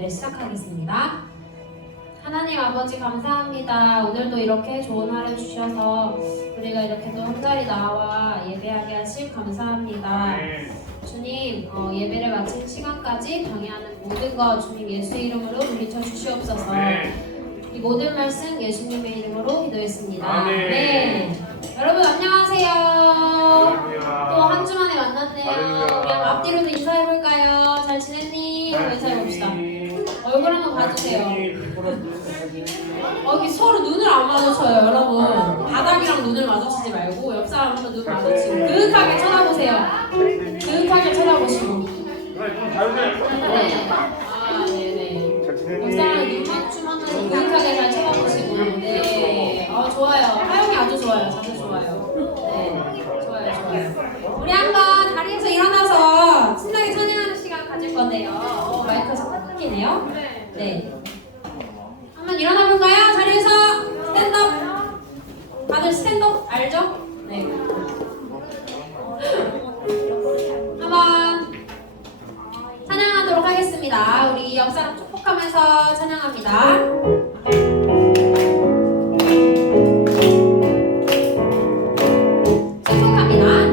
예배를 시작하겠습니다. 하나님 아버지 감사합니다. 오늘도 이렇게 좋은 하루 주셔서 우리가 이렇게 또 한자리 나와 예배하게 하심 감사합니다. 주님, 예배를 마친 시간까지 방해하는 모든 것 주님 예수의 이름으로 물리쳐 주시옵소서. 이 모든 말씀 예수님의 이름으로 기도했습니다. 아멘. 여러분 안녕하세요. 또 한 주 만에 만났네요. 우리 앞뒤로도 인사해볼까요? 잘 지냈니? 인사해봅시다. 얼굴 한번 봐주세요. 여기 서로 눈을 안 마주쳐요, 여러분. 바닥이랑 눈을 마주치지 말고 옆 사람 한번 눈 마주치고 그윽하게 쳐다보세요. 그윽하게 쳐다보시고. 네. 아, 네네. 옆 사람 눈 맞추면은 그윽하게 잘 쳐다보시고. 네. 좋아요. 하영이 아주 좋아요. 자세 좋아요. 네. 좋아요. 우리 한번 다리에서 일어나서 신나게 찬양하는 시간 가질 건데요. 마이크 잠깐 끊기네요. 네. 한번 일어나 볼까요? 자리에서 스탠드업. 다들 스탠드업 알죠? 네. 한번 찬양하도록 하겠습니다. 우리 옆 사람 축복하면서 찬양합니다. 축복합니다.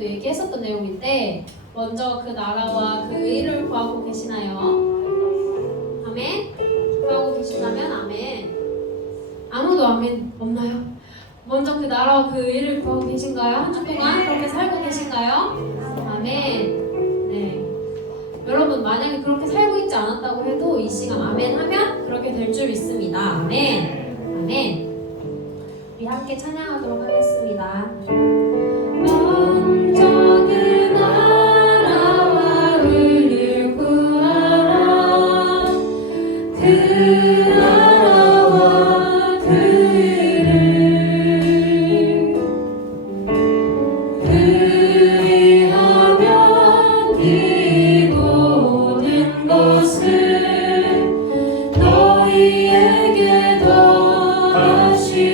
때도 얘기했었던 내용인데 먼저 그 나라와 그 의를 구하고 계시나요? 아멘? 구하고 계신다면 아멘. 아무도 아멘 없나요? 먼저 그 나라와 그 의를 구하고 계신가요? 한 주 동안 그렇게 살고 계신가요? 아멘. 네. 여러분 만약에 그렇게 살고 있지 않았다고 해도 이 시간 아멘 하면 그렇게 될 줄 믿습니다. 아멘. 아멘. 우리 함께 찬양하도록 하겠습니다. 먼저 그 나라와 의를 구하라. 그 나라와 그 의를 그리하면 이 모든 것을 너희에게 더하시리.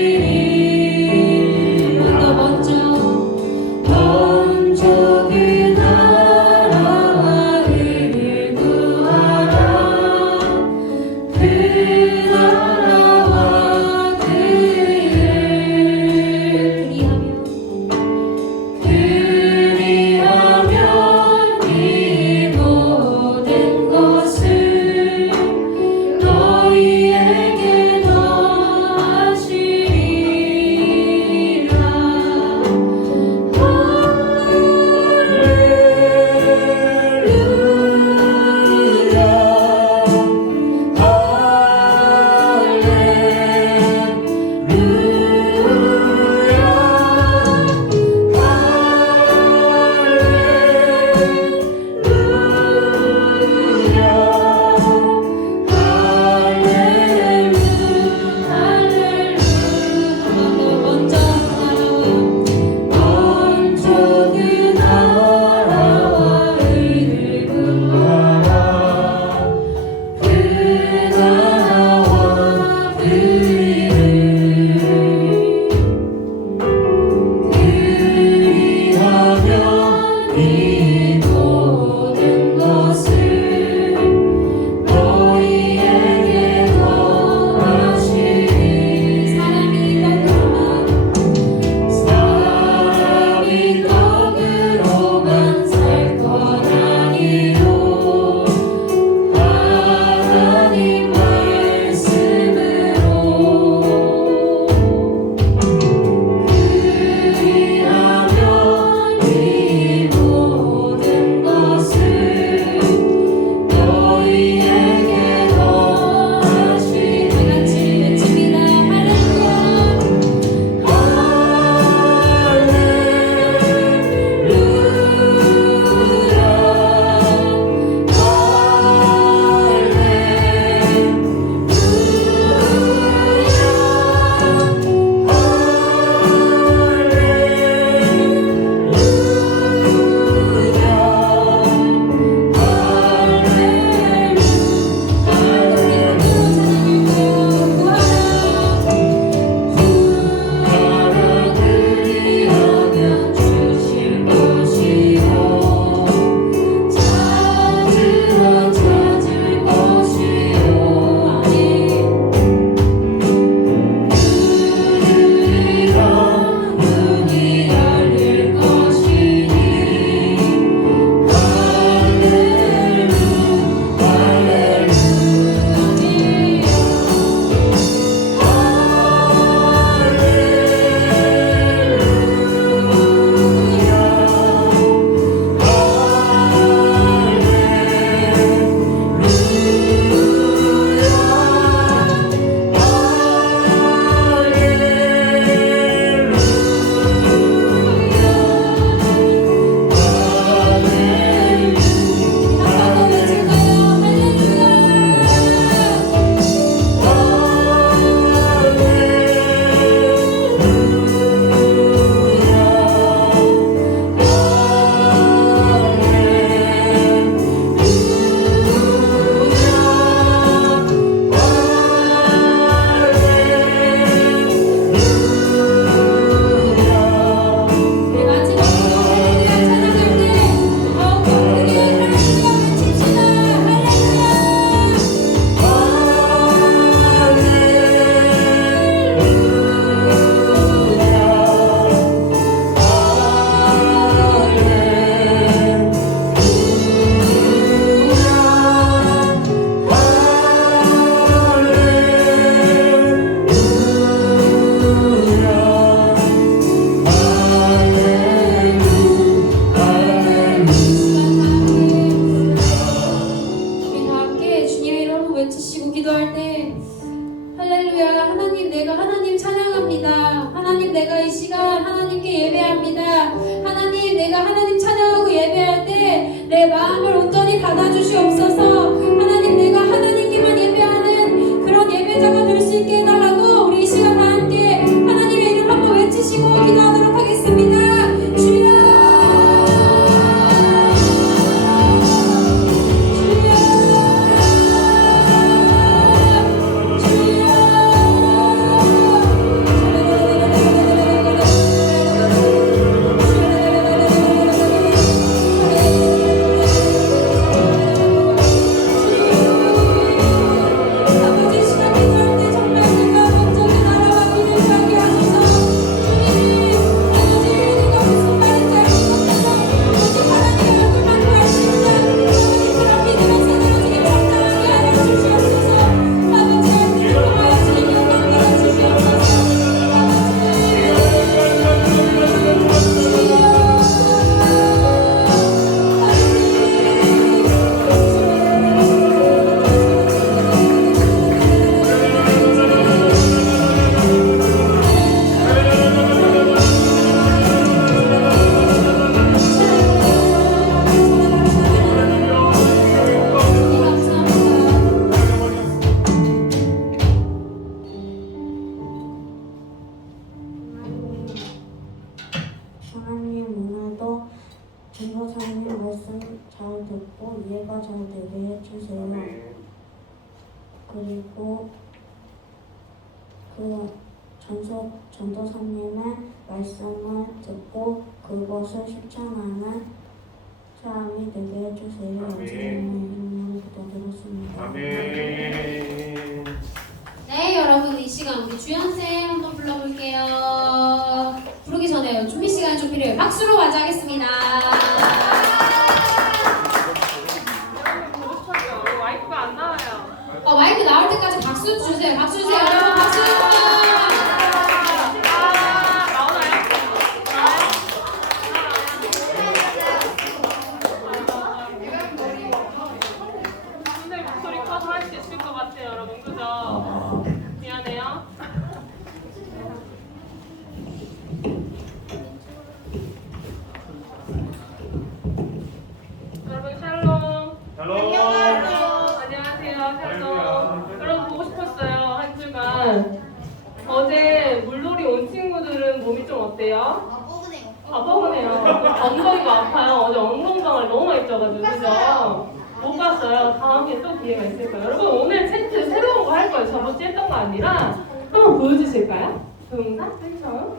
하나님께 예배합니다. 하나님, 내가 하나님 찬양하고 예배할 때 내 마음을 온전히 받아주시옵소서. 하나님, 내가 하나님께만 예배하는 그런 예배자가 될 수 있게 해달라고 우리 이 시간 다 함께 하나님의 이름 한번 외치시고 기도하도록 하겠습니다. 주여, 하나님, 오늘도 전도사님 말씀 잘 듣고 이해가 잘 되게 해주세요. 그리고 그 전도사님의 말씀을 듣고 그것을 실천하는 사람이 되게 해주세요. 예수님의 이름으로 기도드렸습니다. 네, 여러분 이 시간 우리 주연쌤 한번 불러볼게요. 부르기 전에 준비 시간 좀 필요해요. 박수로 맞이하겠습니다. 마이크가 안 나와요. 마이크 나올 때까지 박수 주세요. 박수 주세요. 여러분 박수. 나오나요? 선생님 목소리 커서 할 수 있을 것 같아요, 여러분. 그죠? 미안해요. 여러분 샬롬. 안녕하세요. 샬롬. 여러분 보고 싶었어요. 한 주간. 어제 물놀이 온 친구들은 몸이 좀 어때요? 뻐근해요. 엉덩이가 아파요. 어제 엉덩방을 너무 많이 쪄가지고 그죠? 못 봤어요. 다음에 또 기회가 있을 거예요. 여러분 오늘 채트 새로운 거 할 거예요. 저번주에 했던 거 아니라 한번 보여주실까요? 동영상? 펜션?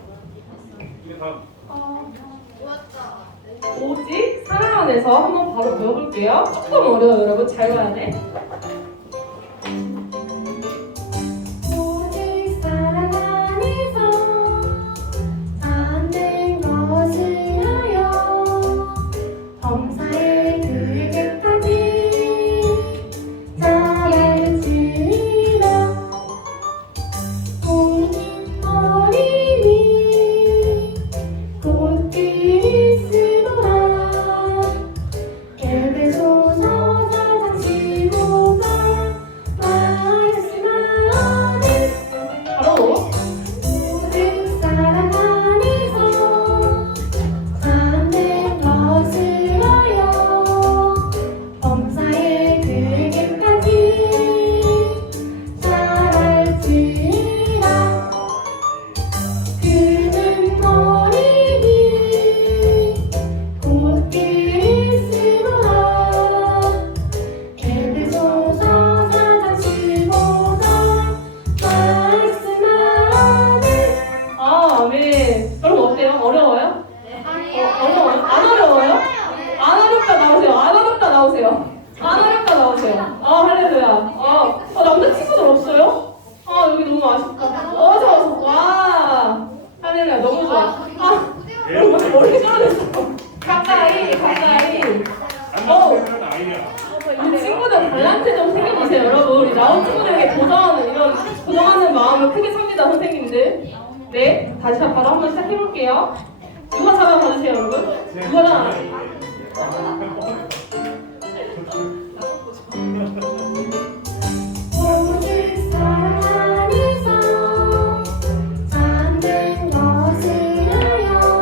오직 사랑 안에서 한번 바로 배워볼게요. 조금 어려워요. 여러분 잘 봐야 돼. 오직 사랑 안에서 안 된 것을 하여 범사에 그에게까지 잘할지라 본인 어린이 곧 그리스도라 에베소서 4장 15절 말씀 안에 바로 오직 사랑 안에서 안 된 것을 하여 범사에 그에게까지 잘할지라 그는 어린이 곧 그리스도라 에베소서 4장 15절 말씀 안에 아멘. 여러분 어때요? 어려워요? 어려워요? 안 어려워요? 안 어렵다 나오세요. 안 어렵다 나오세요. 안 어렵다 나오세요. 할렐루야. 남자친구들 없어요? 여기 너무 아쉽다. 좋았어. 와. 할렐루야. 너무 좋아. 여러분 머리 떨어졌어. 가까이. 이 친구들 달란트 좀 생겨보세요. 여러분 우리 나온 친구들에게 도전하는 마음을 크게 삽니다. 선생님들. 네. 다시 바로 한번 시작해볼게요. 누가 잡아 봐주세요, 여러분. 누구나. 오직 사랑 안에서 안 된 것을 하여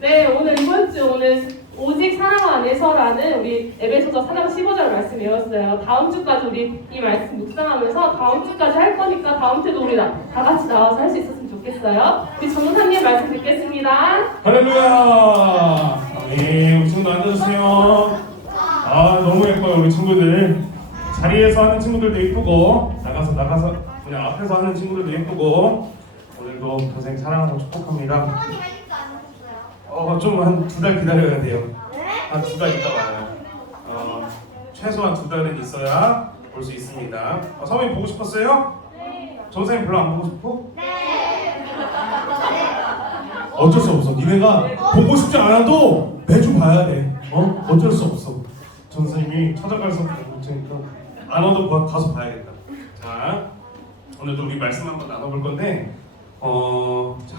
네, 오늘 이번 주 오직 사랑 안에서라는 우리 에베소서 4장 15절 말씀 외웠어요. 다음 주까지 우리 이 말씀 묵상하면서 다음 주까지 할 거니까 다음 주도 우리 다 같이 나와서 할 수 있었으면 좋겠어요. 우리 전도사님 말씀 듣겠습니다. 할렐루야. 네, 우리 친구들 앉아주세요. 아, 너무 예뻐요 우리 친구들. 자리에서 하는 친구들도 예쁘고 나가서 그냥 앞에서 하는 친구들도 예쁘고 오늘도 동생 사랑하고 축복합니다. 좀 한 2달 기다려야 돼요. 한 2달 있다 와요. 최소한 2달은 있어야 볼 수 있습니다. 선생님 보고 싶었어요? 네. 선생님 별로 안 보고 싶어? 네. 어쩔 수 없어. 니네가 보고 싶지 않아도 매주 봐야 돼. 어쩔 수 없어. 선생님이 찾아가서 볼 테니까 안 와도 가서 봐야겠다. 자, 오늘도 우리 말씀 한번 나눠볼 건데, 자,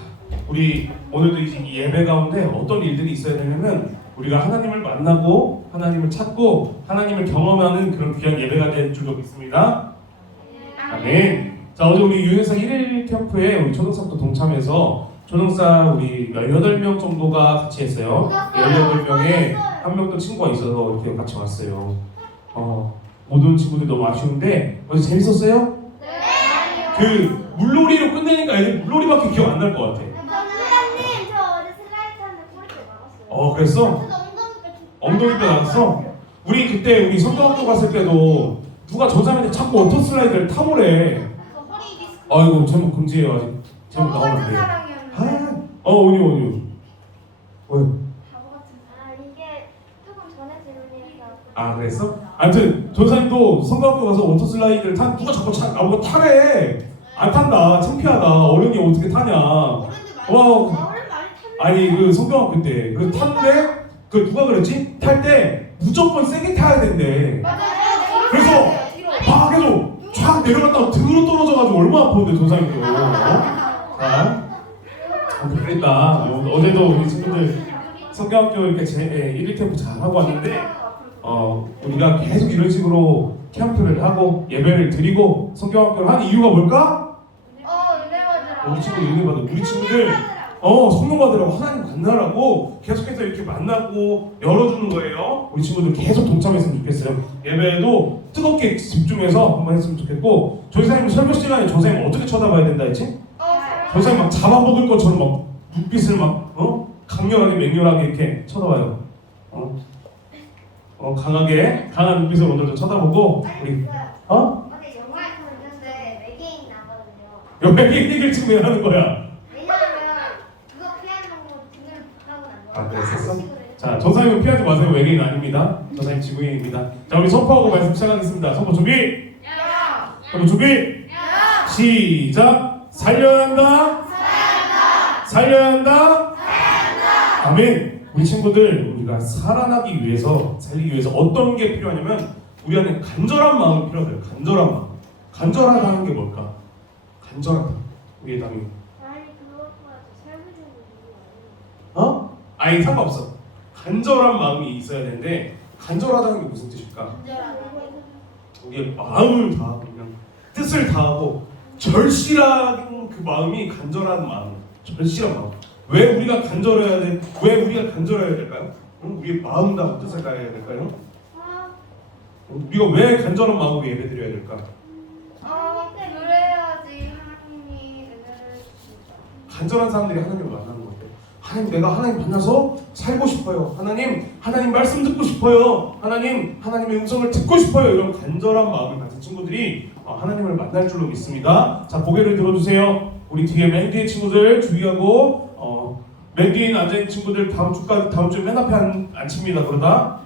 우리 오늘도 이 예배 가운데 어떤 일들이 있어야 되냐면 우리가 하나님을 만나고 하나님을 찾고 하나님을 경험하는 그런 귀한 예배가 될 줄로 믿습니다. 아멘. 자, 어제 우리 유해사 1일 캠프에 우리 초등학교 동참해서 초등사 우리 18명 정도가 같이 했어요. 18명에 한 명도 친구가 있어서 이렇게 같이 왔어요. 모든 친구들이 너무 아쉬운데 어제 재밌었어요? 네. 그 물놀이로 끝내니까 애들 물놀이밖에 기억 안 날 것 같아. 선생님, 저 어제 슬라이드 하는데 꼬리뼈 나갔어요. 그랬어? 저도 엉덩이뼈 나갔어? 우리 그때 우리 성경학교 갔을 때도 누가 저 사람한테 자꾸 워터 슬라이드를 타보래. 저 허리 디스크. 아이고 제목 금지해요 아직. 제목 바보 나오면 안 같은 돼요. 사랑이었는데. 온유. 왜? 바보 같은. 이게 조금 전에 질문이니까. 그랬어? 아무튼 전사님도 성경학교 가서 워터 슬라이드를 누가 자꾸 나보고 타래. 안 탄다. 창피하다. 어른이 어떻게 타냐. 어른들 와. 어른 많이 탔는데. 아니 그 성경학교 때 그 탔는데 그 누가 그랬지? 탈 때 무조건 세게 타야 된대. 맞아요. 그래서 막 계속 쫙 내려갔다가 등으로 떨어져가지고 얼마나 아팠는데 전사님도. 자, 그러니까 어제도 우리 친구들 성경학교 이렇게 1일 캠프 잘 하고 왔는데 우리가 계속 이런 식으로 캠프를 하고 예배를 드리고 성경학교를 하는 이유가 뭘까? 은혜 받으라. 우리 친구들 은혜 받아. 우리 친구들 성령 받으라고 하나님 만나라고 계속해서 이렇게 만나고 열어주는 거예요. 우리 친구들 계속 동참했으면 좋겠어요. 예배에도 뜨겁게 집중해서 한번 했으면 좋겠고 조사님 설교 시간에 조사님 어떻게 쳐다봐야 된다 했지? 조사님 막 잡아먹을 것처럼 막 눈빛을 막 강렬하게 맹렬하게 이렇게 쳐다봐요. 강한 눈빛으로 오늘도 쳐다보고 우리 근데 영화에서 있는데 외계인 나거든요. 외계인 얘기를 지금 왜 하는 거야? 왜냐면 그거 피하려고 등을 하고 난 거야. 그랬었어? 자, 전사님은 피하지 마세요. 외계인 아닙니다. 전사님 지구인입니다. 자, 우리 선포하고 말씀 시작하겠습니다. 선포 준비! 선포 준비! 시작! 살려야 한다! 살려야 한다! 아멘! 우리 친구들, 우리가 살아나기 위해서, 살리기 위해서 어떤 게 필요하냐면 우리 안에 간절한 마음이 필요해요. 간절한 마음. 간절하다는 게 뭘까? 간절하다. 우리의 답이 아니 그것보다 삶을 좀 아니 상관없어. 간절한 마음이 있어야 되는데 간절하다는 게 무슨 뜻일까? 우리의 마음을 다하고 그냥 뜻을 다하고 절실한 그 마음이 간절한 마음. 절실한 마음. 왜 우리가 간절해야 돼? 왜 우리가 간절해야 될까요? 우리의 마음 다하고 뜻을 다해야 될까요? 우리가 왜 간절한 마음으로 예배드려야 될까? 그래야지 하나님이 은혜를 주시죠. 간절한 사람들이 하나님을 만나는 것 같아요. 하나님, 내가 하나님 만나서 살고 싶어요. 하나님 말씀 듣고 싶어요. 하나님의 음성을 듣고 싶어요. 이런 간절한 마음을 가진 친구들이 하나님을 만날 줄로 믿습니다. 자, 고개를 들어주세요. 우리 뒤에 맨 뒤에 친구들 주의하고 맨 뒤에 앉아있는 친구들 다음 주에 맨 앞에 앉힙니다. 그러다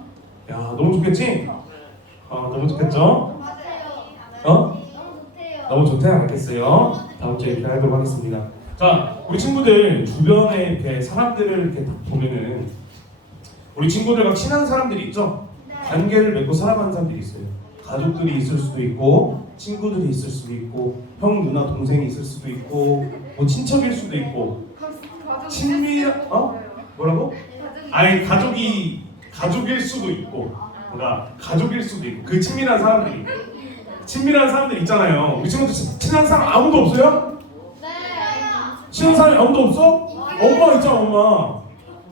야, 너무 좋겠지? 너무 좋겠죠? 맞아요. 너무 좋대요. 너무 좋대? 알겠어요. 다음 주에 이렇게 하도록 하겠습니다. 자, 우리 친구들 주변에 이렇게 사람들을 이렇게 딱 보면은 우리 친구들과 친한 사람들이 있죠? 관계를 맺고 살아가는 사람들이 있어요. 가족들이 있을 수도 있고 친구들이 있을 수도 있고 형, 누나, 동생이 있을 수도 있고 뭐 친척일 수도 있고 친밀한 뭐라고? 아니 가족일 수도 있고 가족일 수도 있고 그 친밀한 사람들 있잖아요. 우리 친구들 친한 사람 아무도 없어요? 친한 사람이 아무도 없어? 엄마 있잖아, 엄마.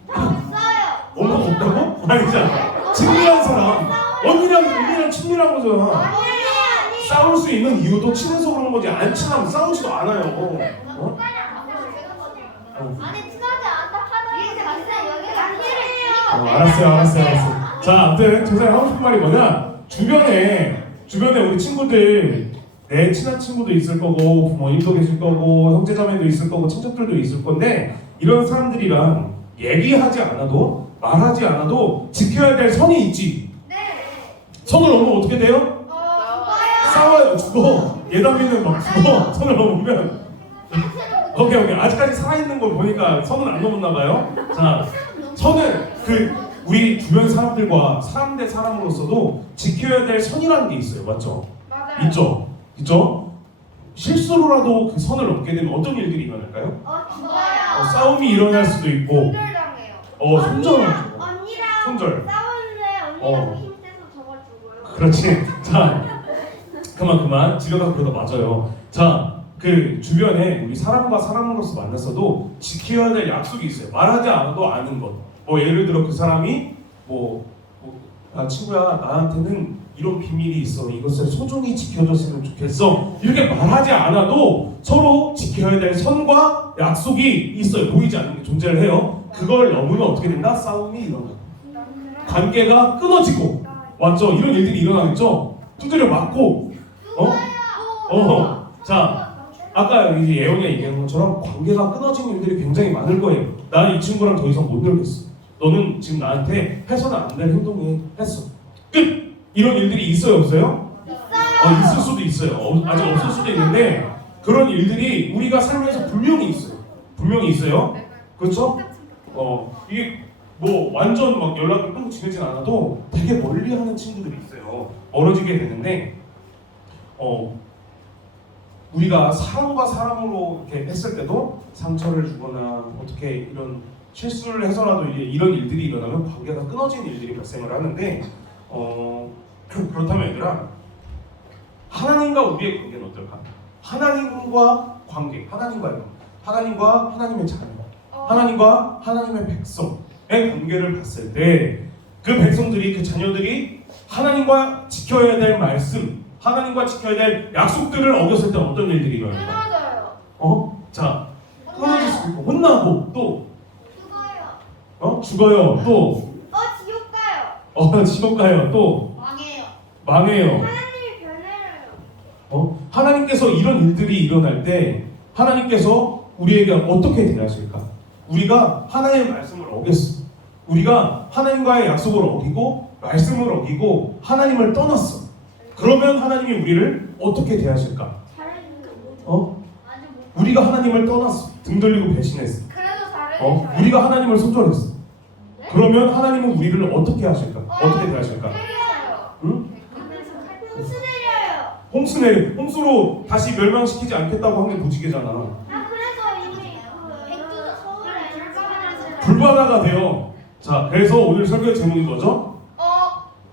없어요. 엄마가 없다고? 아니잖아. 친밀한 사람. 언니랑 친밀한 거잖아. 아니. 싸울 수 있는 이유도 친해서 그런 거지. 안 친하면 싸우지도 않아요. 어? 아니 친하지 않다 하더라도 여기가 아니래요. 알았어요. 자, 아무튼 조사님 하고 싶은 말이 뭐냐? 주변에 우리 친구들, 내 친한 친구도 있을 거고, 부모님도 계실 거고, 형제자매도 있을 거고, 친척들도 있을 건데, 이런 사람들이랑 얘기하지 않아도, 말하지 않아도 지켜야 될 선이 있지. 네. 선을 넘으면 어떻게 돼요? 죽어요. 싸워요. 죽어. 예담이는 막 죽어. 선을 넘으면. 오케이. 아직까지 살아있는 걸 보니까 선은 안 넘었나 봐요. 자, 선은 우리 주변 사람들과 사람 대 사람으로서도 지켜야 될 선이라는 게 있어요. 맞죠? 맞아요. 있죠? 실수로라도 그 선을 넘게 되면 어떤 일들이 일어날까요? 죽어요. 싸움이 일어날 수도 있고, 손절당해요. 손절하죠. 언니랑 손절. 싸우는데 어. 언니가 힘세서 저가 죽어요. 그렇지. 자, 그만. 집에 가서 그러다 맞아요. 자, 그 주변에 우리 사람과 사람으로서 만났어도 지켜야 될 약속이 있어요. 말하지 않아도 아는 것. 뭐 예를 들어 그 사람이 친구야, 나한테는 이런 비밀이 있어. 이것을 소중히 지켜줬으면 좋겠어. 이렇게 말하지 않아도 서로 지켜야 될 선과 약속이 있어요. 보이지 않는 게 존재를 해요. 그걸 넘으면 어떻게 된다? 싸움이 일어나. 관계가 끊어지고, 맞죠? 이런 일들이 일어나겠죠? 두드려 맞고, 자, 아까 이제 예원이가 얘기한 것처럼 관계가 끊어지는 일들이 굉장히 많을 거예요. 나는 이 친구랑 더 이상 못 놀겠어. 너는 지금 나한테 해서는 안 될 행동을 했어. 끝! 이런 일들이 있어요, 없어요? 있을 수도 있어요. 아직 없을 수도 있는데 그런 일들이 우리가 살면서 분명히 있어요. 그렇죠? 이게 뭐 완전 막 연락을 끊고 지내진 않아도 되게 멀리하는 친구들이 있어요. 멀어지게 되는데 우리가 사람과 사람으로 이렇게 했을 때도 상처를 주거나 어떻게 이런 실수를 해서라도 이런 일들이 일어나면 관계가 끊어지는 일들이 발생을 하는데 그렇다면 얘들아, 하나님과 우리의 관계는 어떨까? 하나님과 관계, 하나님과 하나님의 자녀, 하나님과 하나님의 백성의 관계를 봤을 때 그 백성들이, 그 자녀들이 하나님과 지켜야 될 말씀, 하나님과 지켜야 될 약속들을 어겼을 때 어떤 일들이 일어날까? 끊어져요. 자, 끊어질 수도 있고, 혼나고, 또 죽어요. 죽어요, 또 지옥 가요. 지옥 가요, 또 망해요. 하나님이 변해요. 하나님께서 이런 일들이 일어날 때 하나님께서 우리에게 어떻게 대하실까? 우리가 하나님의 말씀을 어겼어. 우리가 하나님과의 약속을 어기고 말씀을 어기고 하나님을 떠났어. 그러면 하나님이 우리를 어떻게 대하실까? 우리가 하나님을 떠났어. 등 돌리고 배신했어. 그래도 잘해주셔요. 우리가 하나님을 손절했어. 그러면 하나님은 우리를 어떻게 하실까? 어떻게 대하실까? 때려요. 응? 홍수 내려요. 홍수 홍수로 다시 멸망시키지 않겠다고 한 게 무지개잖아. 그래서 이미 백두도 서울에 불바다가 돼요. 자, 그래서 오늘 설교의 제목이 뭐죠?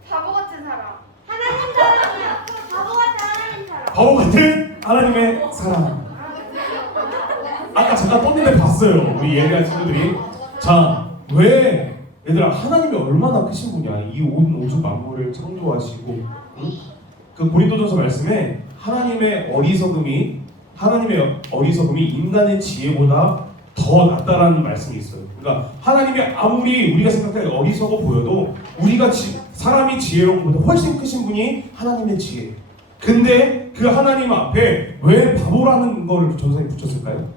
바보 같은 사람. 하나님 사랑이야. 바보 같은 하나님 사람. 바보 같은 하나님의 사랑. 아까 잠깐 떴는데 봤어요. 우리 예리한 친구들이. 자, 왜 얘들아, 하나님이 얼마나 크신 분이야. 이 온 우주 만물을 창조하시고, 응? 그 고린도전서 말씀에 하나님의 어리석음이 인간의 지혜보다 더 낫다라는 말씀이 있어요. 그러니까 하나님이 아무리 우리가 생각할 어리석어 보여도 사람이 지혜로운 것보다 훨씬 크신 분이 하나님의 지혜. 근데 그 하나님 앞에 왜 바보라는 걸 전사에 붙였을까요?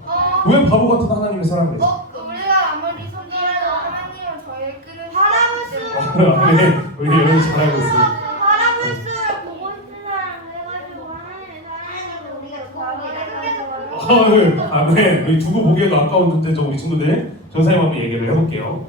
왜 바보 같은 하나님의 사랑을 했어요? 우리가 아무리 손질해도 하나님은 저희를 끊으시고 바라볼수록 우리 여러분 잘하고 있어요. 바라볼수록 보고 싶은 사람 해가지고 하나님의 사랑을 우리가 구하게 아멘. 우리 두고 보기에도 아까운 존재죠, 우리 친구들. 전사님 한번 얘기를 해볼게요.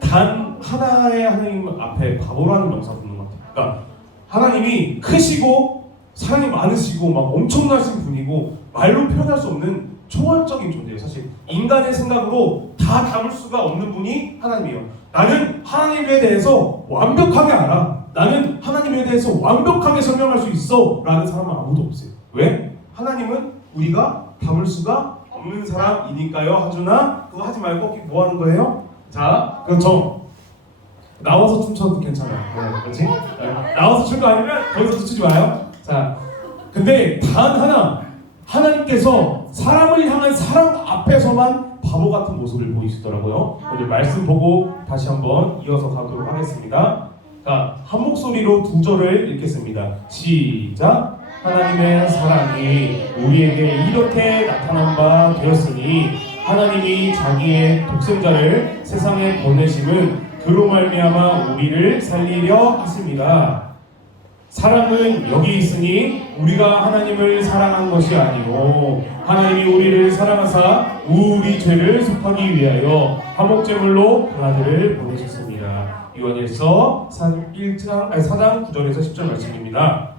단 하나의 하나님 앞에 바보라는 명사 붙는 것 같아요. 그러니까 하나님이 크시고 사랑이 많으시고 막 엄청나신 분이고 말로 표현할 수 없는 초월적인 존재예요. 사실 인간의 생각으로 다 담을 수가 없는 분이 하나님이에요. 나는 하나님에 대해서 완벽하게 알아. 나는 하나님에 대해서 완벽하게 설명할 수 있어. 라는 사람은 아무도 없어요. 왜? 하나님은 우리가 담을 수가 없는 사람이니까요. 하준아, 그거 하지 말고 뭐 하는 거예요? 자, 그렇죠. 나와서 춤춰도 괜찮아요. 네, 그렇지? 네. 나와서 출 거 아니면 거기서 추지 마요. 자, 근데 단 하나, 하나님께서 사람을 향한 사랑 앞에서만 바보 같은 모습을 보이시더라고요. 오늘 말씀 보고 다시 한번 이어서 가도록 하겠습니다. 자, 한 목소리로 두 절을 읽겠습니다. 시작. 하나님의 사랑이 우리에게 이렇게 나타난 바 되었으니 하나님이 자기의 독생자를 세상에 보내심은 그로 말미암아 우리를 살리려 하십니다. 사랑은 여기 있으니 우리가 하나님을 사랑한 것이 아니고 하나님이 우리를 사랑하사 우리 죄를 속하기 위하여 화목제물로 그 아들을 보내셨습니다. 요한일서 4장 9절에서 10절 말씀입니다.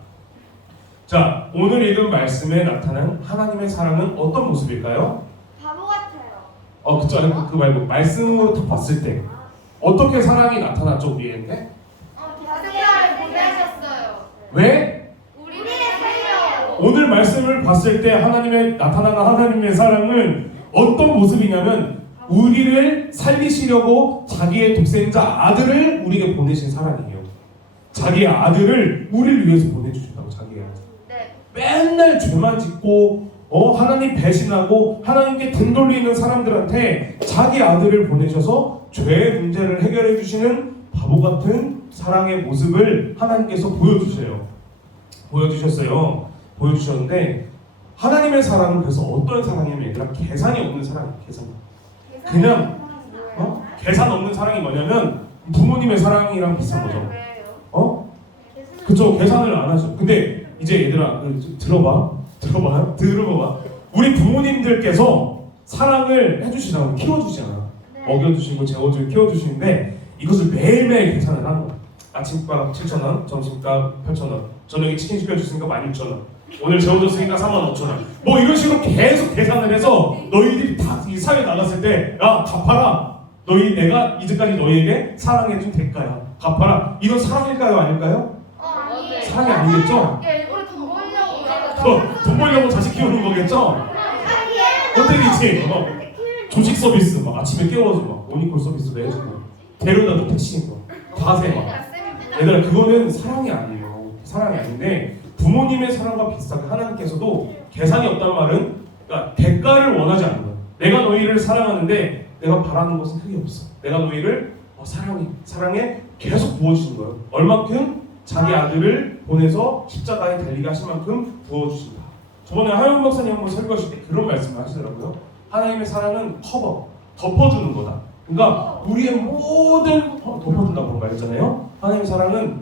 자, 오늘 읽은 말씀에 나타난 하나님의 사랑은 어떤 모습일까요? 바보 같아요. 그쵸. 그 말고 말씀으로 딱 봤을 때 어떻게 사랑이 나타났죠 우리에게? 독생자를 보내셨어요. 왜? 우리를 살려. 오늘 말씀을 봤을 때 나타나는 하나님의 사랑은 어떤 모습이냐면 우리를 살리시려고 자기의 독생자 아들을 우리에게 보내신 사랑이에요. 자기의 아들을 우리를 위해서 보내주신다고. 자기의 아들. 네. 맨날 죄만 짓고 하나님 배신하고 하나님께 등 돌리는 사람들한테 자기 아들을 보내셔서 죄의 문제를 해결해 주시는 바보 같은 사랑의 모습을 하나님께서 보여주셨는데 하나님의 사랑은 그래서 어떤 사랑이냐면 얘들아 계산이 없는 사랑이에요. 그냥 계산 없는 사랑이 뭐냐면 부모님의 사랑이랑 비슷한 거죠. 그쵸, 계산을 안 하죠. 근데 이제 얘들아 들어봐. 우리 부모님들께서 사랑을 해주시잖아, 키워주시잖아. 먹여주시고 재워주고 키워주시는데 이것을 매일매일 계산을 하는 거야. 아침밥 7,000원, 점심밥 8,000원, 저녁에 치킨 시켜주시니까 16,000원, 오늘 재워줬으니까 45,000원. 뭐 이런 식으로 계속 계산을 해서 너희들이 다 이 사회 나갔을 때 야 갚아라. 내가 이제까지 너희에게 사랑해준 대가야. 갚아라. 이건 사랑일까요, 아닐까요? 아니에요. 사랑이 아니겠죠? 일부러 돈 벌려고. 돈 벌려고 자식 키우는 거겠죠? 호텔이지. 조식 서비스 막 아침에 깨워줘 막 모닝콜 서비스도 해주고 데려다도 택시 다 세 막. 얘들아 그거는 사랑이 아니에요. 사랑이 아닌데 부모님의 사랑과 비슷하게 하나님께서도 계산이 없단 말은 그러니까 대가를 원하지 않는 거예요. 내가 너희를 사랑하는데 내가 바라는 것은 크게 없어. 내가 너희를 사랑해 계속 부어주시는 거예요. 얼마큼? 자기 아들을 보내서 십자가에 달리게 하신 만큼 부어주신다. 저번에 하영 박사님 한번 설교하실 때 그런 말씀을 하시더라고요. 하나님의 사랑은 덮어주는 거다. 그러니까 우리의 모든 덮어준다고 그런 말 했잖아요. 하나님의 사랑은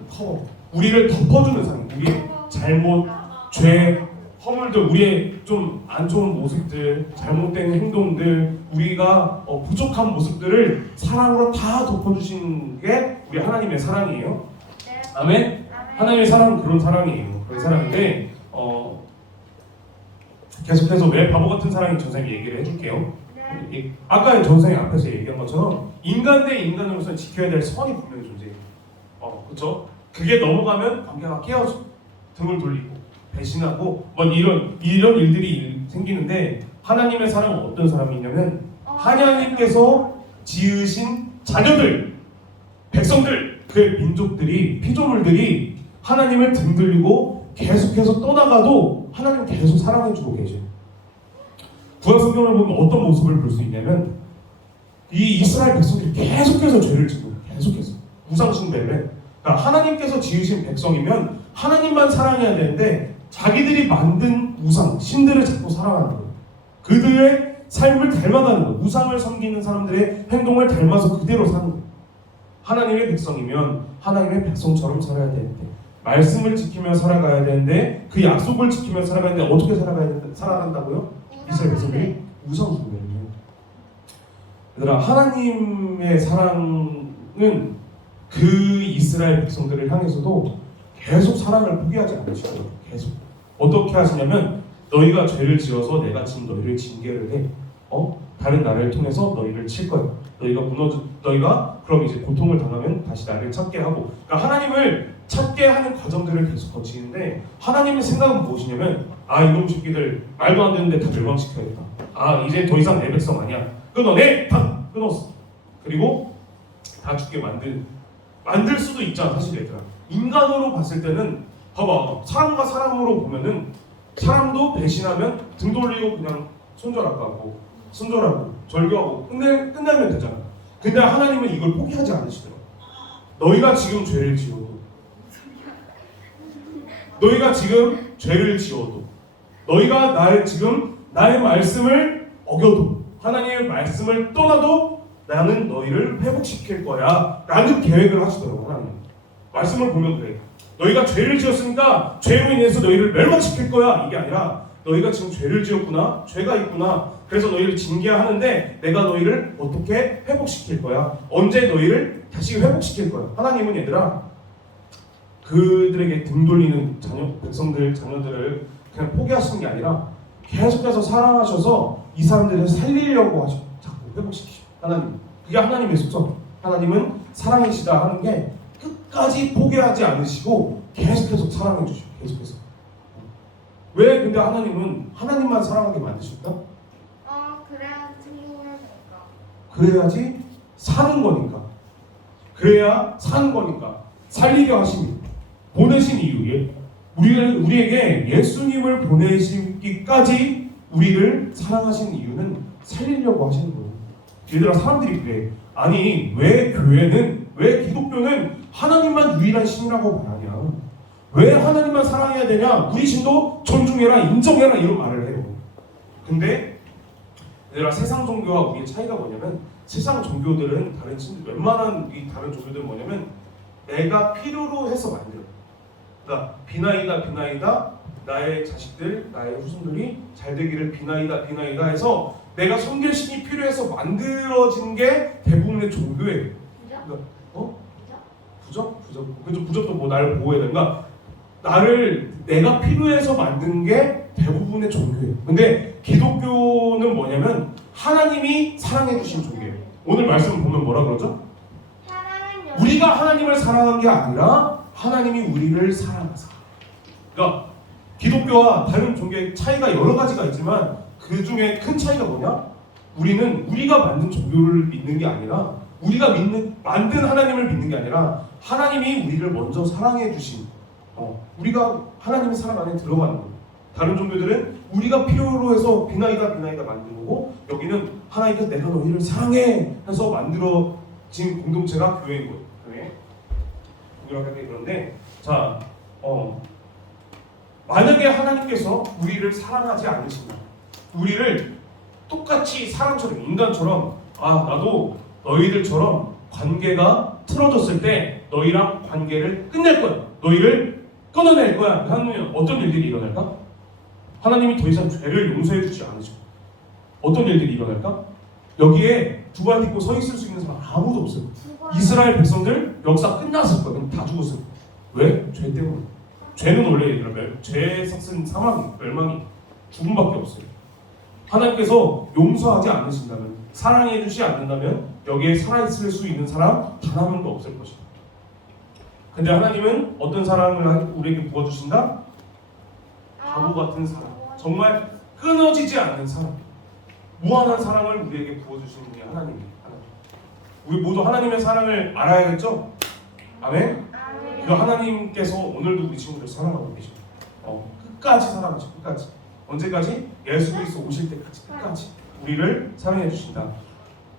우리를 덮어주는 사랑. 우리의 잘못, 죄, 허물들, 우리의 좀 안 좋은 모습들, 잘못된 행동들, 우리가 부족한 모습들을 사랑으로 다 덮어주신 게 우리 하나님의 사랑이에요. 아멘? 하나님의 사랑은 그런 사랑이에요. 그런 사랑인데 계속해서 왜 바보 같은 사랑인지 선생님이 얘기를 해줄게요. 아까 전 선생님 앞에서 얘기한 것처럼 인간 대 인간으로서 지켜야 될 선이 분명히 존재해요. 그렇죠? 그게 넘어가면 관계가 깨어져, 등을 돌리고 배신하고 뭐 이런 일들이 생기는데 하나님의 사랑은 어떤 사람이냐면 하나님께서 지으신 자녀들, 백성들, 그의 민족들이, 피조물들이 하나님을 등 돌리고 계속해서 떠나가도 하나님 계속 사랑해주고 계셔요. 구약성경을 보면 어떤 모습을 볼 수 있냐면 이 이스라엘 백성들이 계속해서 죄를 짓고 계속해서 우상숭배를 그러니까 하나님께서 지으신 백성이면 하나님만 사랑해야 되는데 자기들이 만든 우상, 신들을 자꾸 사랑하는 거예요. 그들의 삶을 닮아가는 거예요. 우상을 섬기는 사람들의 행동을 닮아서 그대로 사는 거예요. 하나님의 백성이면 하나님의 백성처럼 살아야 되는데 말씀을 지키며 살아가야 되는데 그 약속을 지키며 살아가야 되는데 어떻게 살아간다고요? 이스라엘 백성들이 우상숭배를 해요. 얘들아 하나님의 사랑은 그 이스라엘 백성들을 향해서도 계속 사랑을 포기하지 않으시고요. 계속 어떻게 하시냐면 너희가 죄를 지어서 내가 지금 너희를 징계를 해. 다른 나라를 통해서 너희를 칠 거야. 너희가 그럼 이제 고통을 당하면 다시 나를 찾게 하고. 그러니까 하나님을 찾게 하는 과정들을 계속 거치는데 하나님의 생각은 무엇이냐면 이놈 새끼들 말도 안 되는데 다 멸망시켜야겠다. 이제 더 이상 내 백성 아니야. 끊어내! 다 끊었어. 그리고 다 죽게 만들 수도 있잖아. 사실 얘들아, 인간으로 봤을 때는 봐봐, 사람과 사람으로 보면은 사람도 배신하면 등 돌리고 그냥 손절하고 절교하고 끝내면 되잖아. 근데 하나님은 이걸 포기하지 않으시더라고. 너희가 지금 죄를 지어도 너희가 나의 말씀을 어겨도 하나님의 말씀을 떠나도 나는 너희를 회복시킬 거야 라는 계획을 하시더라고. 하나님 말씀을 보면 그래. 너희가 죄를 지었으니까 죄로 인해서 너희를 멸망시킬 거야, 이게 아니라 너희가 지금 죄를 지었구나, 죄가 있구나, 그래서 너희를 징계하는데 내가 너희를 어떻게 회복시킬 거야, 언제 너희를 다시 회복시킬 거야. 하나님은 얘들아, 그들에게 등 돌리는 자녀들을 그냥 포기하시는 게 아니라 계속해서 사랑하셔서 이 사람들을 살리려고 하셔. 자꾸 회복시키셔. 하나님, 그게 하나님의 속성. 하나님은 사랑이시다 하는 게 끝까지 포기하지 않으시고 계속해서 사랑해 주시고, 계속해서. 왜 근데 하나님은 하나님만 사랑하게 만드실까? 그래야 친구를 될까? 그래야지 사는 거니까. 그래야 사는 거니까. 살리게 하십니다. 보내신 이유에 우리에게 예수님을 보내시기까지 우리를 사랑하신 이유는 살리려고 하시는 거예요. 얘들아, 사람들이 그래. 아니, 왜 기독교는 하나님만 유일한 신이라고 말하냐? 왜 하나님만 사랑해야 되냐? 우리 신도 존중해라, 인정해라, 이런 말을 해요. 근데 얘들아, 세상 종교와 우리의 차이가 뭐냐면, 세상 종교들은 웬만한 이 다른 종교들은 뭐냐면 내가 필요로 해서 만들어. 그러니까 비나이다 나의 자식들, 나의 후손들이 잘 되기를 비나이다 해서 내가 섬길 신이 필요해서 만들어진 게 대부분의 종교예요. 그러니까, 부적도 뭐 나를 보호해야 된다. 내가 필요해서 만든 게 대부분의 종교예요. 근데 기독교는 뭐냐면 하나님이 사랑해 주신 종교예요. 오늘 말씀 보면 뭐라 그러죠? 우리가 하나님을 사랑한 게 아니라 하나님이 우리를 사랑하사. 그러니까 기독교와 다른 종교의 차이가 여러 가지가 있지만 그 중에 큰 차이가 뭐냐? 우리가 만든 종교를 믿는 게 아니라 만든 하나님을 믿는 게 아니라 하나님이 우리를 먼저 사랑해 주신 우리가 하나님의 사랑 안에 들어가는 거예요. 다른 종교들은 우리가 필요로 해서 비나이다 만든 거고, 여기는 하나님께서 내가 너희를 사랑해 해서 만들어진 공동체가 교회인 거예요. 그런데 자, 만약에 하나님께서 우리를 사랑하지 않으신다, 우리를 똑같이 사람처럼, 인간처럼, 나도 너희들처럼 관계가 틀어졌을 때 너희랑 관계를 끝낼 거야, 너희를 끊어낼 거야 하면 어떤 일들이 일어날까? 하나님이 더 이상 죄를 용서해 주지 않으시고 어떤 일들이 일어날까? 여기에 두 발 딛고 서 있을 수 있는 사람 아무도 없어요. 이스라엘 백성들 역사 끝났을 거야. 그럼 다 죽었어요. 왜? 죄 때문에. 죄는 원래 얘들아, 죄의 삭은 사망이, 멸망이, 죽음밖에 없어요. 하나님께서 용서하지 않으신다면, 사랑해 주지 않는다면 여기에 살아있을 수 있는 사람 단 한 명도 없을 것이다. 근데 하나님은 어떤 사랑을 우리에게 부어주신다? 바보 같은 사랑, 정말 끊어지지 않는 사랑, 무한한 사랑을 우리에게 부어주시는 분이 하나님입니다. 우리 모두 하나님의 사랑을 알아야겠죠? 아멘? 그러니까 하나님께서 오늘도 우리 친구들 사랑하고 계십니다. 끝까지 사랑하시고, 끝까지. 언제까지? 예수 그리스도 오실 때까지, 끝까지 우리를 사랑해 주신다.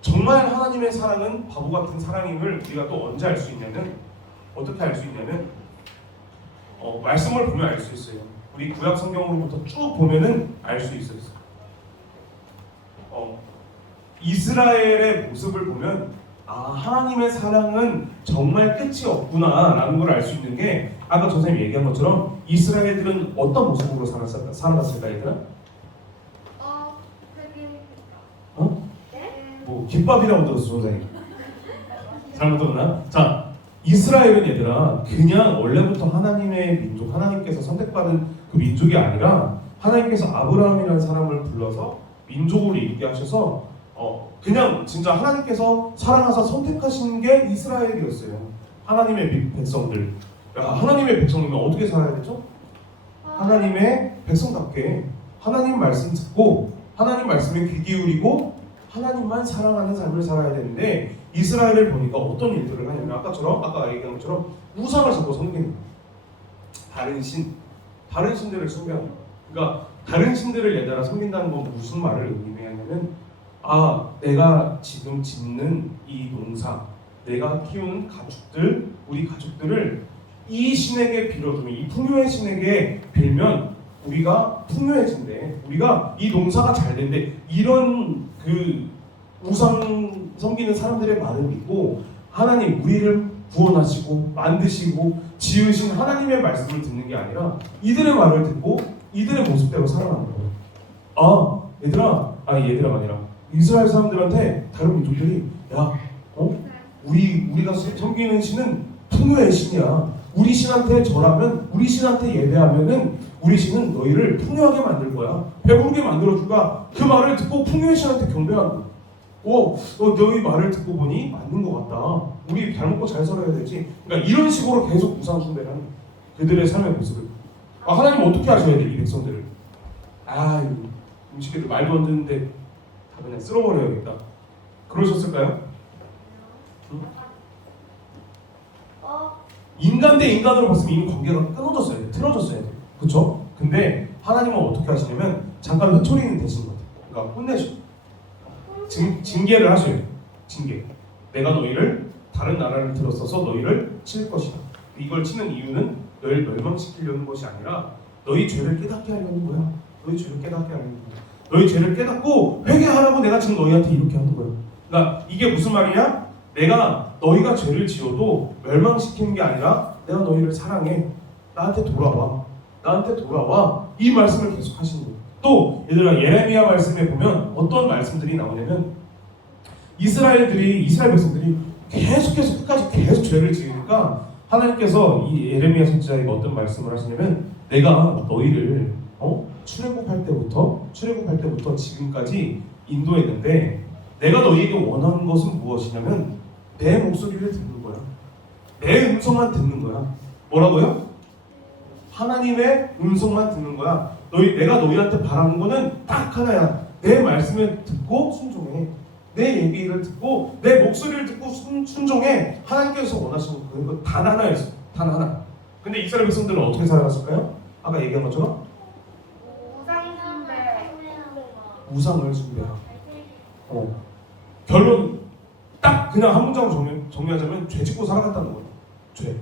정말 하나님의 사랑은 바보 같은 사랑임을 우리가 또 언제 알 수 있냐면, 어떻게 알 수 있냐면 말씀을 보면 알 수 있어요. 우리 구약 성경으로부터 쭉 보면은 알 수 있어요. 이스라엘의 모습을 보면 하나님의 사랑은 정말 끝이 없구나라는 걸 알 수 있는 게, 아까 선생님이 얘기한 것처럼 이스라엘들은 어떤 모습으로 살아갔을까 얘들아? 뭐 김밥이라고 들었어 선생님. 잘못 들었나? 자, 이스라엘은 얘들아 그냥 원래부터 하나님의 민족, 하나님께서 선택받은 그 민족이 아니라 하나님께서 아브라함이라는 사람을 불러서 민족으로 있게 하셔서 그냥 진짜 하나님께서 사랑하사 선택하신 게 이스라엘이었어요. 하나님의 백성들. 야, 하나님의 백성이면 어떻게 살아야 되죠? 하나님의 백성답게 하나님 말씀 듣고 하나님 말씀에 귀 기울이고 하나님만 사랑하는 삶을 살아야 되는데 이스라엘을 보니까 어떤 일들을 하냐면 아까 얘기한 것처럼 우상을 자꾸 섬기는 거예요. 다른 신들을 숭배하는 거예요. 그러니까 다른 신들을 예달아 섬긴다는 건 무슨 말을 의미하냐면 내가 지금 짓는 이 농사, 내가 키우는 가축들, 우리 가축들을 이 신에게 빌어주면, 이 풍요의 신에게 빌면 우리가 풍요해진대. 우리가 이 농사가 잘 된대. 이런 그 우상 섬기는 사람들의 말을 믿고 하나님 우리를 구원하시고 만드시고 지으신 하나님의 말씀을 듣는 게 아니라 이들의 말을 듣고 이들의 모습대로 살아가는 거예요. 얘들아가 아니라 이스라엘 사람들한테 다른 민족들이 우리가 섬기는 신은 풍요의 신이야. 우리 신한테 절하면, 우리 신한테 예배하면은 우리 신은 너희를 풍요하게 만들 거야. 배부르게 만들어줄까? 그 말을 듣고 풍요의 신한테 경배하는 거야. 너희 말을 듣고 보니 맞는 것 같다. 우리 잘 먹고 잘 살아야 되지. 그러니까 이런 식으로 계속 우상 숭배를 하는 거야. 그들의 삶의 모습을. 하나님 어떻게 하셔야 돼, 이 백성들을? 음식들 말도 안 듣는데 다 그냥 쓸어버려야겠다. 그러셨을까요? 응? 인간 대 인간으로 봤으면 이미 관계가 끊어졌어야 돼. 틀어졌어야 돼. 그쵸? 근데 하나님은 어떻게 하시냐면 잠깐 흩어리는 대신 것 같아요. 그러니까 혼내셔. 징계를 하셔요. 징계. 내가 너희를 다른 나라를 들어서서 너희를 칠 것이다. 이걸 치는 이유는 너희를 멸망시키려는 것이 아니라 너희 죄를 깨닫게 하려는 거야. 너희 죄를 깨닫게 하려는 거야. 너희 죄를 깨닫고 회개하라고 내가 지금 너희한테 이렇게 하는 거야. 그러니까 이게 무슨 말이냐? 너희가 죄를 지어도 멸망시키는 게 아니라 내가 너희를 사랑해. 나한테 돌아와. 이 말씀을 계속 하시는 거예요. 또 얘들아, 예레미야 말씀에 보면 어떤 말씀들이 나오냐면 이스라엘 백성들이 계속 끝까지 계속 죄를 지으니까 하나님께서 이 예레미야 선지자에게 어떤 말씀을 하시냐면 내가 너희를 출애굽할 때부터 지금까지 인도했는데 내가 너희에게 원하는 것은 무엇이냐면 내 목소리를 듣는 거야. 내 음성만 듣는 거야. 뭐라고요? 하나님의 음성만 듣는 거야. 내가 너희한테 바라는 거는 딱 하나야. 내 말씀을 듣고 순종해. 내 얘기를 듣고 내 목소리를 듣고 순종해. 하나님께서 원하시는 거 단 하나였어. 단 하나. 근데 이스라엘 백성들은 어떻게 살아갔을까요? 아까 얘기한 것처럼 우상을 숭배하고. 결론 딱 그냥 한 문장으로 정리하자면 죄 짓고 살아갔다는 거예요. 죄.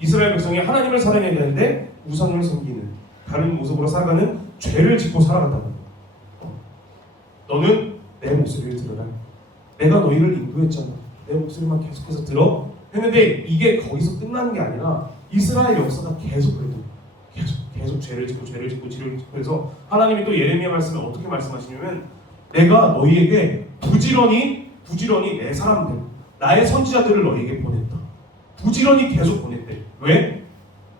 이스라엘 백성이 하나님을 사랑해야 되는데 우상을 섬기는 다른 모습으로 살아가는 죄를 짓고 살아갔다는 거예요. 너는 내 목소리를 들어라. 내가 너희를 인도했잖아. 내 목소리만 계속해서 들어. 했는데 이게 거기서 끝나는 게 아니라 이스라엘 역사가 계속 죄를 짓고 해서 하나님이 또 예레미야 말씀에 어떻게 말씀하시냐면 내가 너희에게 부지런히 내 사람들, 나의 선지자들을 너희에게 보냈다. 부지런히 계속 보냈대. 왜?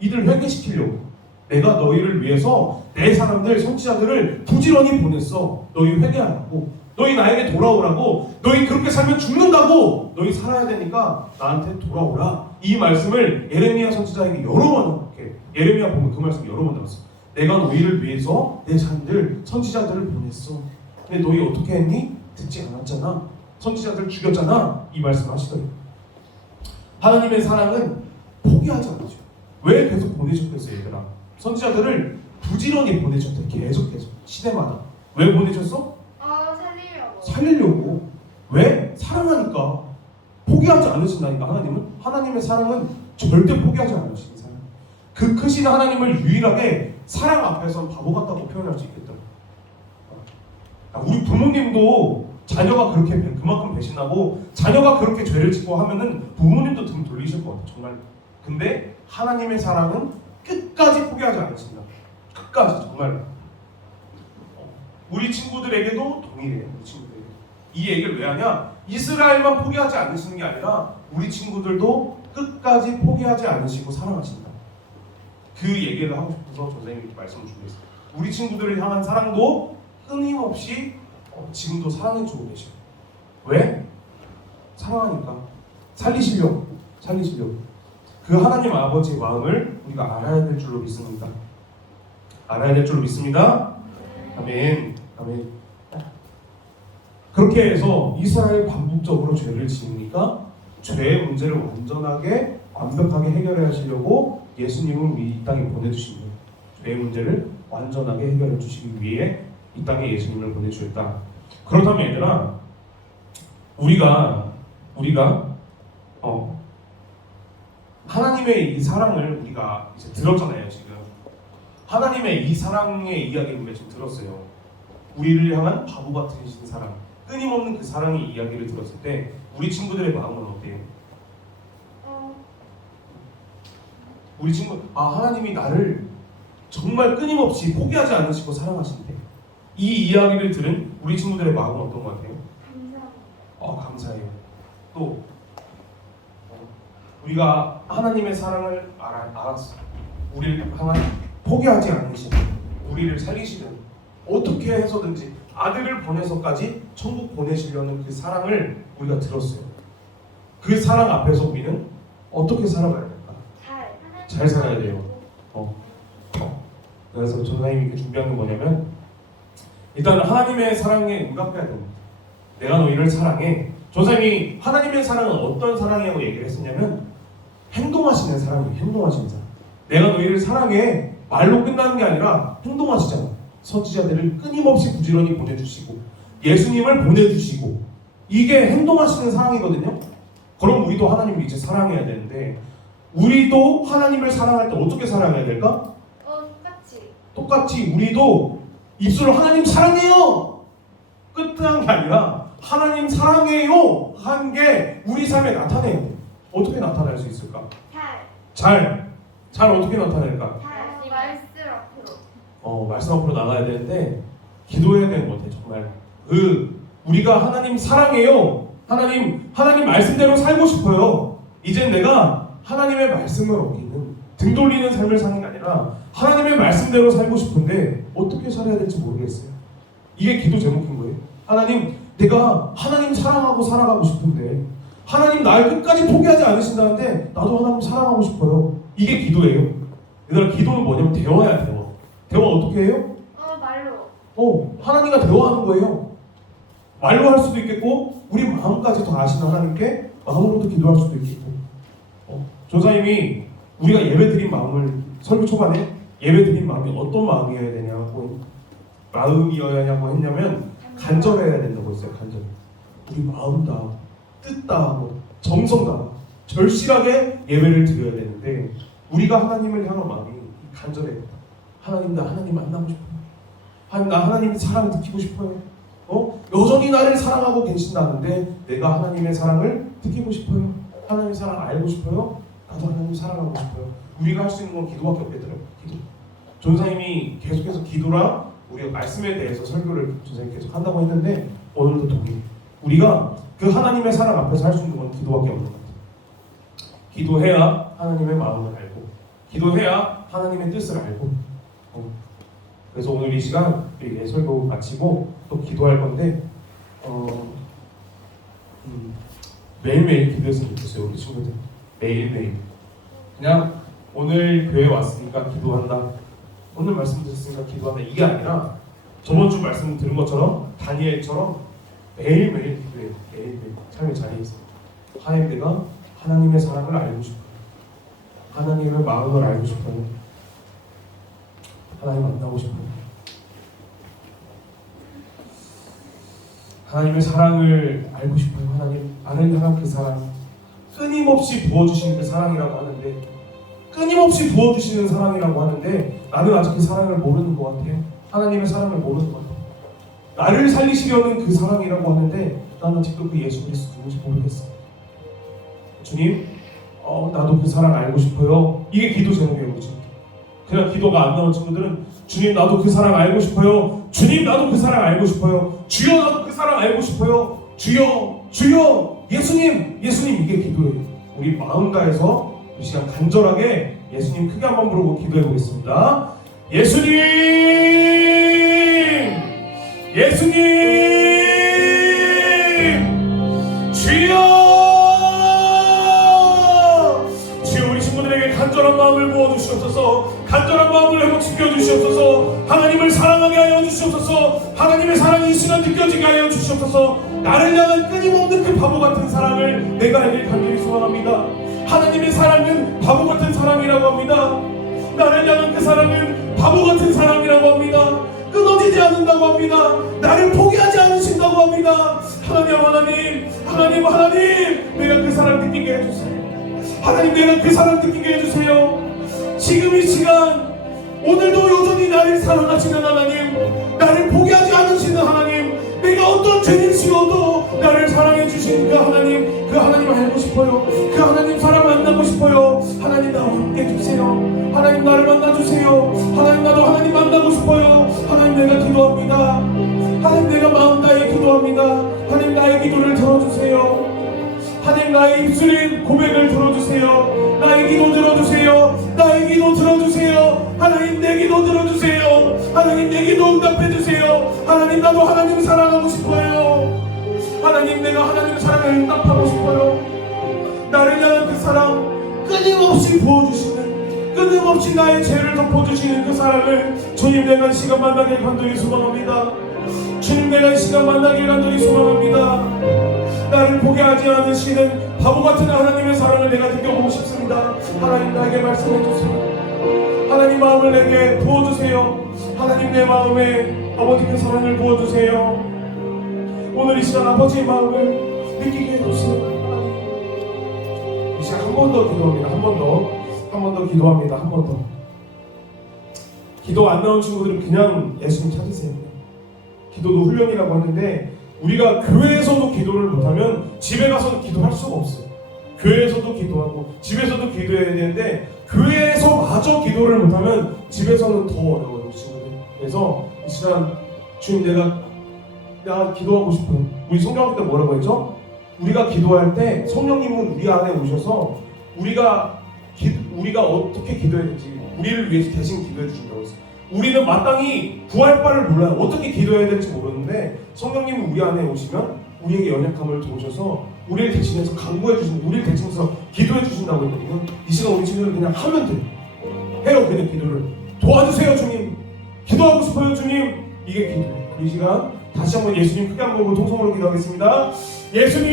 이들 회개시키려고. 내가 너희를 위해서 내 사람들, 선지자들을 부지런히 보냈어. 너희 회개하라고. 너희 나에게 돌아오라고. 너희 그렇게 살면 죽는다고. 너희 살아야 되니까 나한테 돌아오라. 이 말씀을 예레미야 선지자에게 여러 번 이렇게. 예레미야 보면 그 말씀 여러 번 나왔어. 내가 너희를 위해서 내 사람들, 선지자들을 보냈어. 근데 너희 어떻게 했니? 듣지 않았잖아. 선지자들 죽였잖아. 이 말씀 하시더래요. 하나님의 사랑은 포기하지 않으죠. 왜 계속 보내셨겠어요, 얘들아? 선지자들을 부지런히 보내셨대. 계속 시대마다. 왜 보내셨어? 살리려고. 왜? 사랑하니까. 포기하지 않으신다니까. 하나님의 사랑은 절대 포기하지 않으시는 사랑. 그 크신 하나님을 유일하게 사랑 앞에서 바보 같다고 표현할 수 있겠다. 우리 부모님도 자녀가 그렇게 그만큼 배신하고 자녀가 그렇게 죄를 짓고 하면은 부모님도 등 돌리실 것 같아, 정말. 근데 하나님의 사랑은 끝까지 포기하지 않으신다. 끝까지, 정말. 우리 친구들에게도 동일해. 우리 친구들에게. 이 얘기를 왜 하냐? 이스라엘만 포기하지 않으시는 게 아니라 우리 친구들도 끝까지 포기하지 않으시고 사랑하신다. 그 얘기를 하고 싶어서 선생님이 말씀을 준비했어요. 우리 친구들을 향한 사랑도 끊임없이 지금도 사랑해주고 계셔요. 왜? 사랑하니까. 살리시려고. 그 하나님 아버지의 마음을 우리가 알아야 될 줄로 믿습니다. 알아야 될 줄로 믿습니다. 아멘. 아멘. 그렇게 해서 이스라엘 반복적으로 죄를 지으니까 죄의 문제를 완벽하게 해결해 하시려고 예수님을 우리 이 땅에 보내주신 거예요. 죄의 문제를 완전하게 해결해 주시기 위해 이 땅에 예수님을 보내주셨다. 그렇다면 얘들아, 우리가 하나님의 이 사랑을 우리가 이제 들었잖아요. 지금 하나님의 이 사랑의 이야기를 우리가 지금 들었어요. 우리를 향한 바보 같으신 사랑, 끊임없는 그 사랑의 이야기를 들었을 때 우리 친구들의 마음은 어때요? 우리 친구, 하나님이 나를 정말 끊임없이 포기하지 않으시고 사랑하신대. 이 이야기를 들은 우리 친구들의 마음은 어떤 것 같아요? 감사해요. 또 우리가 하나님의 사랑을 알았어. 우리를 향한 포기하지 않으시는, 우리를 살리시는, 어떻게 해서든지 아들을 보내서까지 천국 보내시려는 그 사랑을 우리가 들었어요. 그 사랑 앞에서 우리는 어떻게 살아가야 될까? 잘 살아야 돼요. 그래서 전사님이 이렇게 준비한 게 뭐냐면, 일단 하나님의 사랑에 응답해야 됩니다. 내가 너희를 사랑해. 전사님이 하나님의 사랑은 어떤 사랑이라고 얘기를 했었냐면, 행동하시는 사랑이에요. 행동하시는 사랑. 내가 너희를 사랑해. 말로 끝나는 게 아니라 행동하시잖아. 선지자들을 끊임없이 부지런히 보내주시고 예수님을 보내주시고, 이게 행동하시는 사랑이거든요. 그럼 우리도 하나님을 이제 사랑해야 되는데, 우리도 하나님을 사랑할 때 어떻게 사랑해야 될까? 똑같이 우리도 입술로 하나님 사랑해요 끝난 게 아니라 하나님 사랑해요 한 게 우리 삶에 나타내야 돼. 어떻게 나타날 수 있을까? 잘 어떻게 나타낼까? 말씀 앞으로 나가야 되는데 기도해야 되는 것 같아요. 정말 우리가 하나님 사랑해요, 하나님 말씀대로 살고 싶어요. 이젠 내가 하나님의 말씀을 어기는, 등 돌리는 삶을 사는 게 아니라 하나님의 말씀대로 살고 싶은데 어떻게 살아야 될지 모르겠어요. 이게 기도 제목인 거예요. 하나님, 내가 하나님 사랑하고 살아가고 싶은데 하나님 날 끝까지 포기하지 않으신다는데 나도 하나님 사랑하고 싶어요. 이게 기도예요. 얘들아, 기도는 뭐냐면 대화야. 대화 어떻게 해요? 말로. 하나님과 대화하는 거예요. 말로 할 수도 있겠고, 우리 마음까지 더 아시는 하나님께 마음으로도 기도할 수도 있겠고. 조사님이 우리가 예배드린 마음을, 설교 초반에 예배드린 마음이 어떤 마음이어야 되냐고 했냐면 간절해야 된다고 했어요. 간절. 우리 마음 다, 뜻 다, 정성 다 절실하게 예배를 드려야 되는데, 우리가 하나님을 향한 마음이 간절해야 된다. 하나님, 나 하나님 만나고 싶어요. 나 하나님의 사랑 느끼고 싶어요. 여전히 나를 사랑하고 계신다는데 내가 하나님의 사랑을 느끼고 싶어요. 하나님의 사랑을 알고 싶어요. 나도 하나님 사랑하고 싶어요. 우리가 할 수 있는 건 기도밖에 없겠더라고요. 기도. 전사님이 계속해서 기도랑 우리가 말씀에 대해서 설교를 전사님 계속 한다고 했는데, 오늘도 동의해요. 우리가 그 하나님의 사랑 앞에서 할 수 있는 건 기도밖에 없는 것 같아요. 기도해야 하나님의 마음을 알고, 기도해야 하나님의 뜻을 알고. 그래서 오늘 이 시간 우리 설교 마치고 또 기도할 건데, 매일매일 기도했으면 좋겠어요. 우리 친구들 매일매일 그냥 오늘 교회 왔으니까 기도한다, 오늘 말씀 드렸으니까 기도한다, 이게 아니라 저번 주 말씀 들은 것처럼 다니엘처럼 매일매일 기도해요. 매일매일 삶의 자리에서 하나님, 내가 하나님의 사랑을 알고 싶어요. 하나님의 마음을 알고 싶어요. 하나님 만나고 싶어요. 하나님의 사랑을 알고 싶어요. 하나님, 나를 향한 그 사랑, 끊임없이 부어주시는 그 사랑이라고 하는데, 끊임없이 부어주시는 사랑이라고 하는데 나는 아직 그 사랑을 모르는 것 같아요. 하나님의 사랑을 모르는 것 같아요. 나를 살리시려는 그 사랑이라고 하는데 나는 아직도 그 예수 그리스도 누군지 모르겠어요. 주님, 나도 그 사랑 알고 싶어요. 이게 기도 제목이에요. 그렇죠? 그냥 기도가 안 나온 친구들은 주님, 나도 그 사랑 알고 싶어요. 주님, 나도 그 사랑 알고 싶어요. 주여, 나도 그 사랑 알고 싶어요. 주여, 주여, 예수님, 예수님, 이게 기도예요. 우리 마음 다해서 이 시간 간절하게 예수님 크게 한번 부르고 기도해 보겠습니다. 예수님, 예수님, 주여, 주여. 우리 친구들 주시옵소서. 하나님을 사랑하게 하여 주시옵소서. 하나님의 사랑이 이 시간 느껴지게 하여 주시옵소서. 나를 향한 끊임없는 그 바보 같은 사랑을 내가 알길 간절히 소망합니다. 하나님의 사랑은 바보 같은 사랑이라고 합니다. 나를 향한 그 사랑은 바보 같은 사랑이라고 합니다. 끊어지지 않는다고 합니다. 나를 포기하지 않으신다고 합니다. 하나님, 내가 그 사랑 느끼게 해주세요. 하나님, 내가 그 사랑 느끼게 해주세요. 지금 이 시간, 오늘도 여전히 나를 사랑하시는 하나님, 나를 포기하지 않으시는 하나님, 내가 어떤 죄를 지어도 나를 사랑해 주신 그 하나님 알고 싶어요. 그 하나님 사랑 만나고 싶어요. 하나님 나와 함께 해주세요. 하나님 나를 만나주세요. 하나님 나도 하나님 만나고 싶어요. 하나님 내가 기도합니다. 하나님 내가 마음 다해 기도합니다. 하나님 나의 기도를 들어주세요. 하나님 나의 입술의 고백을 들어주세요. 나의 기도 들어주세요. 나의 기도 들어주세요. 하나님 내 기도 들어주세요. 하나님 내 기도 응답해주세요. 하나님 나도 하나님 사랑하고 싶어요. 하나님 내가 하나님의 사랑을 응답하고 싶어요. 나를 향한 그 사랑 끊임없이 부어주시는, 끊임없이 나의 죄를 덮어주시는 그 사랑을 주님 내가 이 시간 만나길 간절히 소망합니다. 주님 내가 이 시간 만나길 간절히 소망합니다. 나를 포기하지 않으시는 바보 같은 하나님의 사랑을 내가 느껴보고 싶습니다. 하나님 나에게 말씀해 주세요. 하나님 마음을 내게 부어주세요. 하나님 내 마음에 아버지 그 사랑을 부어주세요. 오늘 이 시간 아버지의 마음을 느끼게 해주세요. 하나님 이 시간 한 번 더 기도합니다. 한 번 더 기도합니다. 한 번 더. 기도 안 나온 친구들은 그냥 예수님 찾으세요. 기도도 훈련이라고 하는데 우리가 교회에서도 기도를 못하면 집에 가서는 기도할 수가 없어요. 교회에서도 기도하고 집에서도 기도해야 되는데 교회에서 마저 기도를 못하면 집에서는 더 어려워요, 친구들. 그래서 이 시간 주님 내가 기도하고 싶어요. 우리 성경학교 때 뭐라고 했죠? 우리가 기도할 때 성령님은 우리 안에 오셔서 우리가 어떻게 기도해야 될지 우리를 위해서 대신 기도해 주신다고 했어요. 우리는 마땅히 구할 바를 몰라요. 어떻게 기도해야 될지 모르는데 성령님이 우리 안에 오시면 우리에게 연약함을 도우셔서 우리를 대신해서 간구해 주신다. 우리를 대신해서 기도해 주신다고 했거든요. 이 시간 우리 친구들 그냥 하면 돼요. 해요. 그냥 기도를 도와주세요 주님. 기도하고 싶어요 주님. 이게 기도예요. 이 시간 다시 한번 예수님 크게 한번 보고 통성으로 기도하겠습니다. 예수님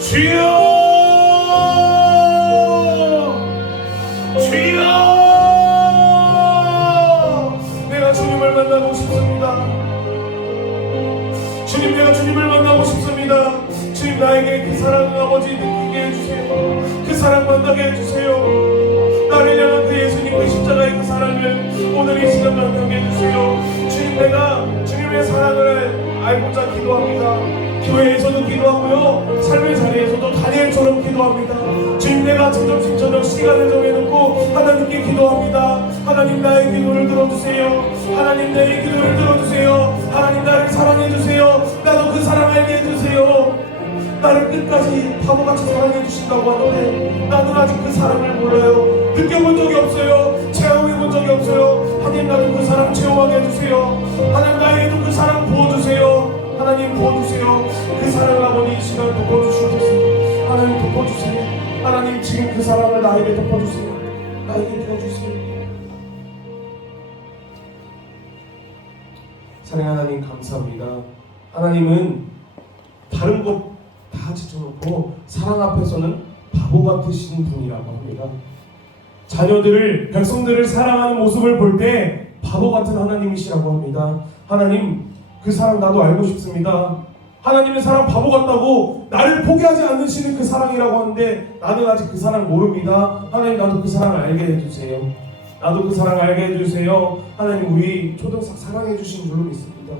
주여 내가 주님을 만나고 싶습니다. 주님 내가 주님을 만나고 싶습니다. 주님 나에게 그 사랑을 아버지 느끼게 해주세요. 그 사랑 만나게 해주세요. 나를 향한 그 예수님 그 십자가의 그 사랑을 오늘 이 시간 만나게 해주세요. 주님 내가 주님의 사랑을 알고자 기도합니다. 교회에서도 기도하고요, 삶의 자리에서도 다니엘처럼 기도합니다. 주님 내가 점점 저녁 시간을 정해놓고 하나님께 기도합니다. 하나님 나의 기도를 들어주세요. 하나님 나의 기도를 들어주세요. 하나님 나를 사랑해주세요. 나도 그 사랑 알게 해주세요. 나를 끝까지 바보같이 사랑해주신다고 하는데 나는 아직 그 사랑을 몰라요. 느껴본 적이 없어요. 체험해본 적이 없어요. 하나님 나도 그 사랑 체험하게 해주세요. 하나님 나에게도 그 사랑 부어주세요. 하나님 부어주세요. 그 사랑을 아버지 이 시간 덮어주시옵소서. 하나님 덮어주세요. 하나님 지금 그 사랑을 나에게 덮어주세요. 나에게 부어주세요. 사랑하는 하나님 감사합니다. 하나님은 다른 것 다 지쳐놓고 사랑 앞에서는 바보 같으신 분이라고 합니다. 자녀들을, 백성들을 사랑하는 모습을 볼 때 바보 같은 하나님이시라고 합니다. 하나님 그 사랑 나도 알고 싶습니다. 하나님의 사랑 바보 같다고 나를 포기하지 않으시는 그 사랑이라고 하는데 나는 아직 그 사랑 모릅니다. 하나님 나도 그 사랑을 알게 해주세요. 나도 그 사랑 알게 해주세요. 하나님 우리 초등학 사랑해 주신 줄로 믿습니다.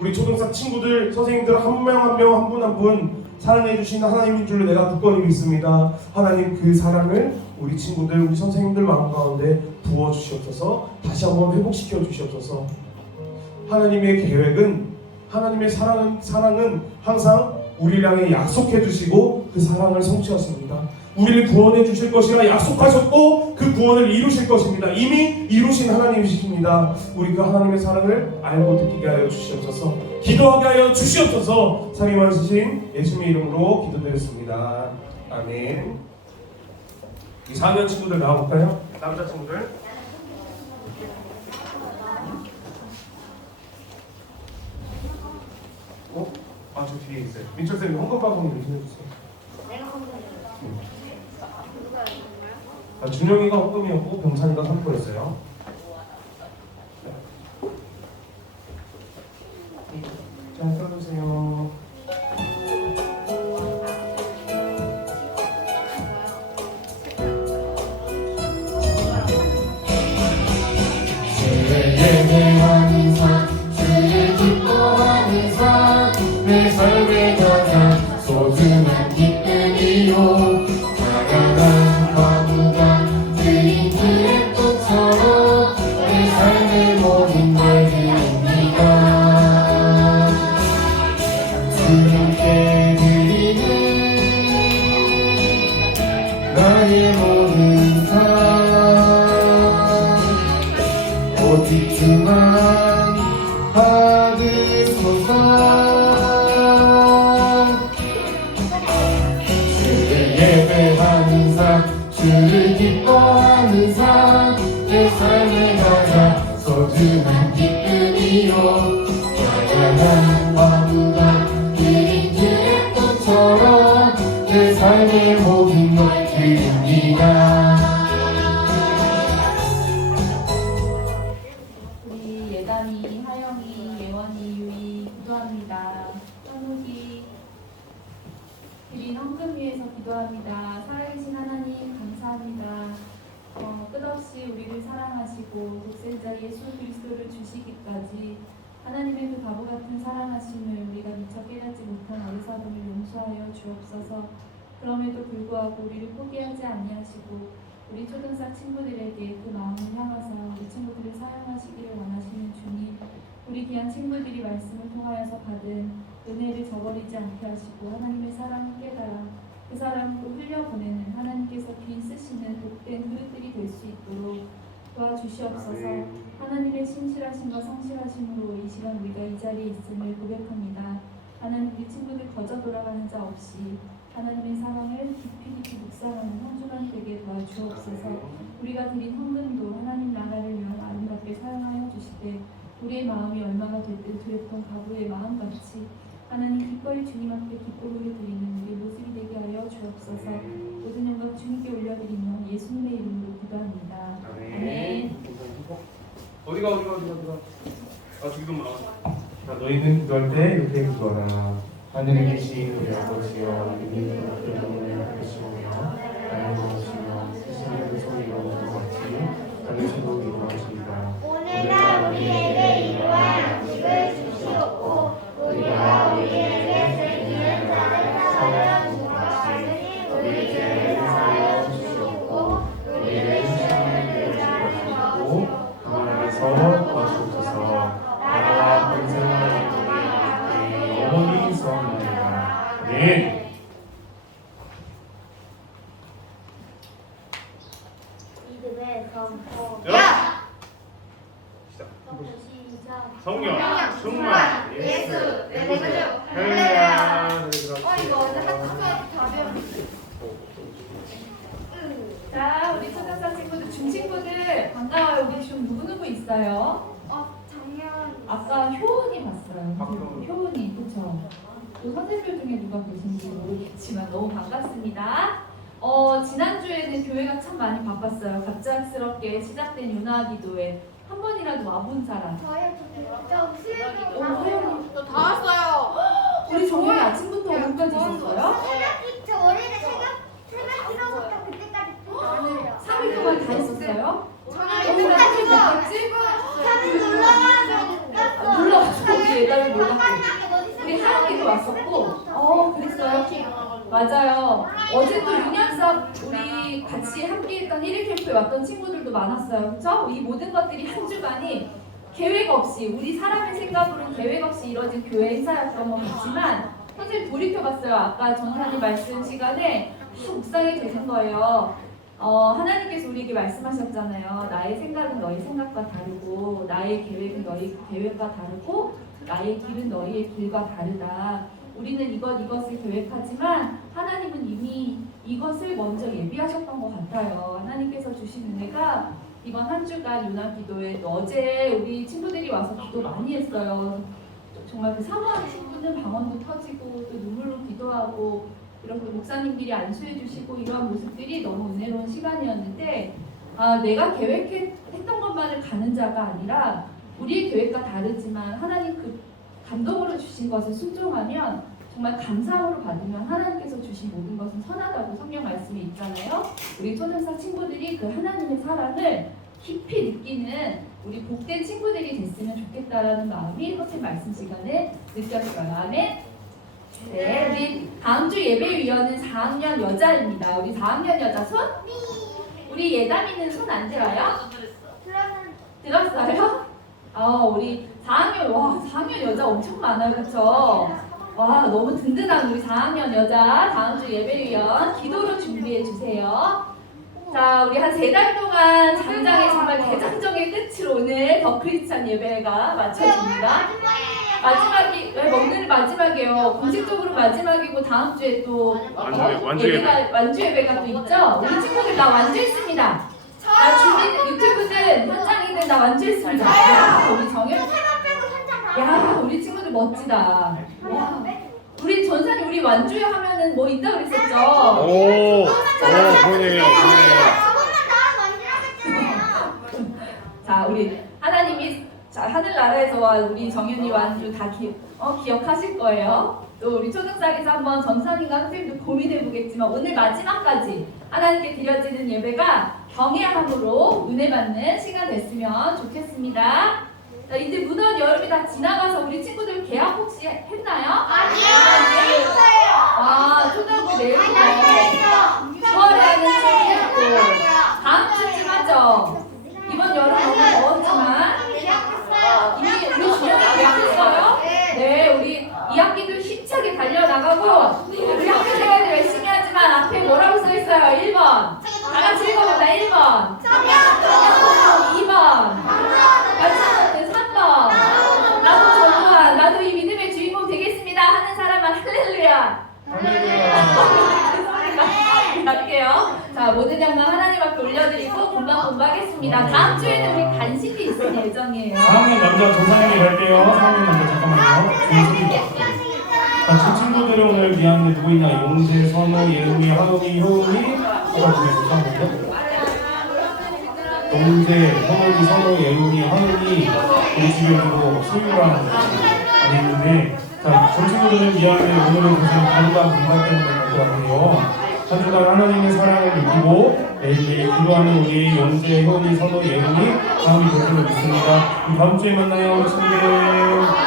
우리 초등학 친구들, 선생님들 한 명 한 명 한 분 한 분 사랑해 주시는 하나님인 줄로 내가 굳건히 믿습니다. 하나님 그 사랑을 우리 친구들, 우리 선생님들 마음 가운데 부어 주시옵소서. 다시 한번 회복시켜 주시옵소서. 하나님의 계획은, 하나님의 사랑은 항상 우리를 향해 약속해 주시고 그 사랑을 성취하십니다. 우리를 구원해 주실 것이라 약속하셨고 그 구원을 이루실 것입니다. 이미 이루신 하나님이십니다. 우리 그 하나님의 사랑을 알고 느끼게 하여 주시옵소서. 기도하게 하여 주시옵소서. 사랑이 많으신 예수님의 이름으로 기도드렸습니다. 아멘. 이 4학년 친구들 나와볼까요? 남자 친구들. 아, 저 뒤에 있어요. 민철 쌤이 헌금바구니 이렇게 해주세요. 내가 헌금이야. 누가 했나요? 아, 준영이가 헌금이었고 병찬이가 선포였어요. 자, 써주세요. 예배하는 삶, 주를 기뻐하는 삶, 내 삶의 가장 소중한 기쁨이요. 가난한 과부가 드린 그의 꽃처럼 내 삶의 모든 걸 드립니다. 주님께 드리는 나의 모든 삶, 오직 주만 받으소서. 주를 예배하는 삶, 주를 기뻐하는 삶, 내 삶의 가장 소중한 기쁨이요. 가난한 과부가 드린 그의 꽃처럼 내 삶의 모든 걸 드립니다. 우리 예담이, 하영이, 예원이, 유이 기도합니다. 현욱이 드린 헌금 위해서 기도합니다. 살아계신 하나님 감사합니다. 끝없이 우리를 사랑하시고 독생자 예수 그리스도를 주시기까지 하나님의 그 바보 같은 사랑하심을 우리가 미처 깨닫지 못한 어리석음을 용서하여 주옵소서. 그럼에도 불구하고 우리를 포기하지 아니하시고 우리 초등사 친구들에게 그 마음을 향하사 우리 친구들을 사용하시기를 원하시는 주님, 우리 귀한 친구들이 말씀을 통하여서 받은 은혜를 저버리지 않게 하시고 하나님의 사랑을 깨달아 그 사랑으로 흘려보내는 하나님께서 빈 쓰시는 복된 그릇들이 될 수 있도록 도와주시옵소서. 하나님의 신실하심과 성실하심으로 이 시간 우리가 이 자리에 있음을 고백합니다. 하나님, 우리 친구들 거저 돌아가는 자 없이 하나님의 사랑을 깊이 묵상하는 한 주간이 되게 도와주옵소서. 우리가 드린 헌금도 하나님 나라를 위한 아름답게 사용하여 주시되 우리의 마음이 얼마나 됐든 두렵던 가부의 마음같이 하나님 기꺼이 주님 앞에 기쁨으로 드리는 우리 모습이 되게 하여 주옵소서. 모든 영광 주님께 올려드리며 예수님의 이름으로 기도합니다. 아멘. 어디가? 아, 저기도 나와. 자, 너희는 기도할 때 이렇게 기도하라. 하늘에 계신 우리 아버지여, 이름이 거룩하게 하시오며 나의 무엇이며 세상의 소리로 같이 당신도 기도하시리라. 오늘날 우리에게 일용할 양식을 주시옵고 우리가 우리에게 죄지은 자를 사하여 준 것이 우리 죄를 사하여 주시옵고 우리를 시험에 들지 마시고 그만에서 거주소서. 나라와 권세와 영광이 영원히 있사옵나이다. 아멘. 이름의 선포 자, 시작. 시작 성령, 충만, 예수, 내 구주, 할렐루야. 이거 어제 학교에서 다 배웠는데 자, 우리 초등사 친구들, 중 친구들 반가워요. 우리 중 누구 있어요? 작년 아까 효은이 봤어요. 박효은. 효은이, 그쵸? 또 선생님들 중에 누가 계신지 모르겠지만 너무 반갑습니다. 지난주에는 교회가 참 많이 바빴어요. 갑작스럽게 시작된 요나 기도회 한 번이라도 와본 사람. 저희 저 수요일도 화요일. 다 왔어요. 우리 정말 아침부터 오늘까지 있었어요? 저 월요일에 새벽 기도부터 그때까지 왔어요. 3일 동안 다 있었어요? 저는 오늘 아침 몇 갔지? 저는 놀러가서 못 갔어. 놀러가서 우리 예담이 놀랐고 우리 하영이도 왔었고 그랬어요? 맞아요. 어제 또 윤양사 우리 같이 함께했던 1일 캠프에 왔던 친구들도 많았어요. 그렇죠? 이 모든 것들이 한 주간이 계획 없이 우리 사람의 생각으로 계획 없이 이뤄진 교회 행사였던 것 같지만 선생님 돌이켜봤어요. 아까 전사님 말씀 시간에 묵상이 되는 거예요. 하나님께서 우리에게 말씀하셨잖아요. 나의 생각은 너희 생각과 다르고 나의 계획은 너희 계획과 다르고 나의 길은 너희의 길과 다르다. 우리는 이것을 계획하지만 하나님은 이미 이것을 먼저 예비하셨던 것 같아요. 하나님께서 주신 은혜가 이번 한 주간 유나 기도에 또 어제 우리 친구들이 와서 기도 많이 했어요. 정말 그 사모하는 친구는 방언도 터지고 또 눈물로 기도하고 이런 그 목사님들이 안수해 주시고 이러한 모습들이 너무 은혜로운 시간이었는데 내가 계획했던 것만을 가는 자가 아니라 우리의 계획과 다르지만 하나님 그 감동으로 주신 것을 순종하면 정말 감사함으로 받으면 하나님께서 주신 모든 것은 선하다고 성경 말씀에 있잖아요. 우리 초등사 친구들이 그 하나님의 사랑을 깊이 느끼는 우리 복된 친구들이 됐으면 좋겠다라는 마음이 선생님 말씀 시간에 느꼈어요. 아멘. 네, 우리 다음 주 예배위원은 4학년 여자입니다. 우리 4학년 여자 손? 우리 예담이는 손 안 들어요? 들었어요? 우리 4학년, 와, 4학년 여자 엄청 많아요. 그쵸? 와, 너무 든든한 우리 4학년 여자 다음 주 예배위원 기도로 준비해 주세요. 자, 우리 한 3달 동안 장장의 정말 대장정의 끝으로 오늘 더 크리스찬 예배가 마쳐집니다. 마지막이, 오늘 마지막이에요. 공식적으로 마지막이고 다음 주에 또 완주 예배가 또 있죠? 우리 친구들 나 완주했습니다. 나 주민 유튜브든 현장이든 나 완주했습니다. 야, 우리 정현, 야, 우리 친구들 멋지다. 와, 우리 전사님 우리 완주회 하면은 뭐 있다 그랬었죠? 오, 보내요. 자, 우리 하나님이 하늘나라에서 와 우리 정윤이 완주 다 기억하실 거예요. 또 우리 초등상에서 한번 전사님과 선생님도 고민해 보겠지만 오늘 마지막까지 하나님께 드려지는 예배가 경외함으로 은혜 받는 시간 됐으면 좋겠습니다. 자, 이제 무더운 여름이 다 지나가서 우리 친구들 개학 혹시 했나요? 아니요. 초등학교 내일부터 9월에 하는 수업이었고 다음 주쯤 하죠. 이번 여름 너무 더웠지만 이미 우리 주영이 계약했어요? 네, 우리 2학기도 힘차게 달려나가고 우리 학교 생활도 열심히 하지만 앞에 뭐라고 써있어요? 1번 다 같이 읽어봅니다. 1번 2번 마찬가지 3번 나도 전무한 나도 이 믿음의 주인공 되겠습니다 하는 사람은 할렐루야. 할게요. 자, 모든 영광 하나님 앞에 올려드리고 금방 공부하겠습니다. 다음 주에는 우리 간식이 있을 예정이에요. 4학년 남자 조상님이 갈게요. 4학년 남자 잠깐만요. 자, 친구들은 오늘 2학년 누구 있나? 용재, 선우, 예은이, 하은이, 효은이 누가 중에서 짠 용재, 선우, 예은이, 하은이 우리 집에도 소유랑 안 있는데 자, 전 친구들은 2학년 오늘은 교수님 가루가 금방 때문에 갈 것 같아요. 한 주간 하나님의 사랑을 느끼고 매일매일 기도하는 우리 용재, 효은이, 선우, 예은이 다음 교수를 믿습니다. 다음 주에 만나요, 친구들.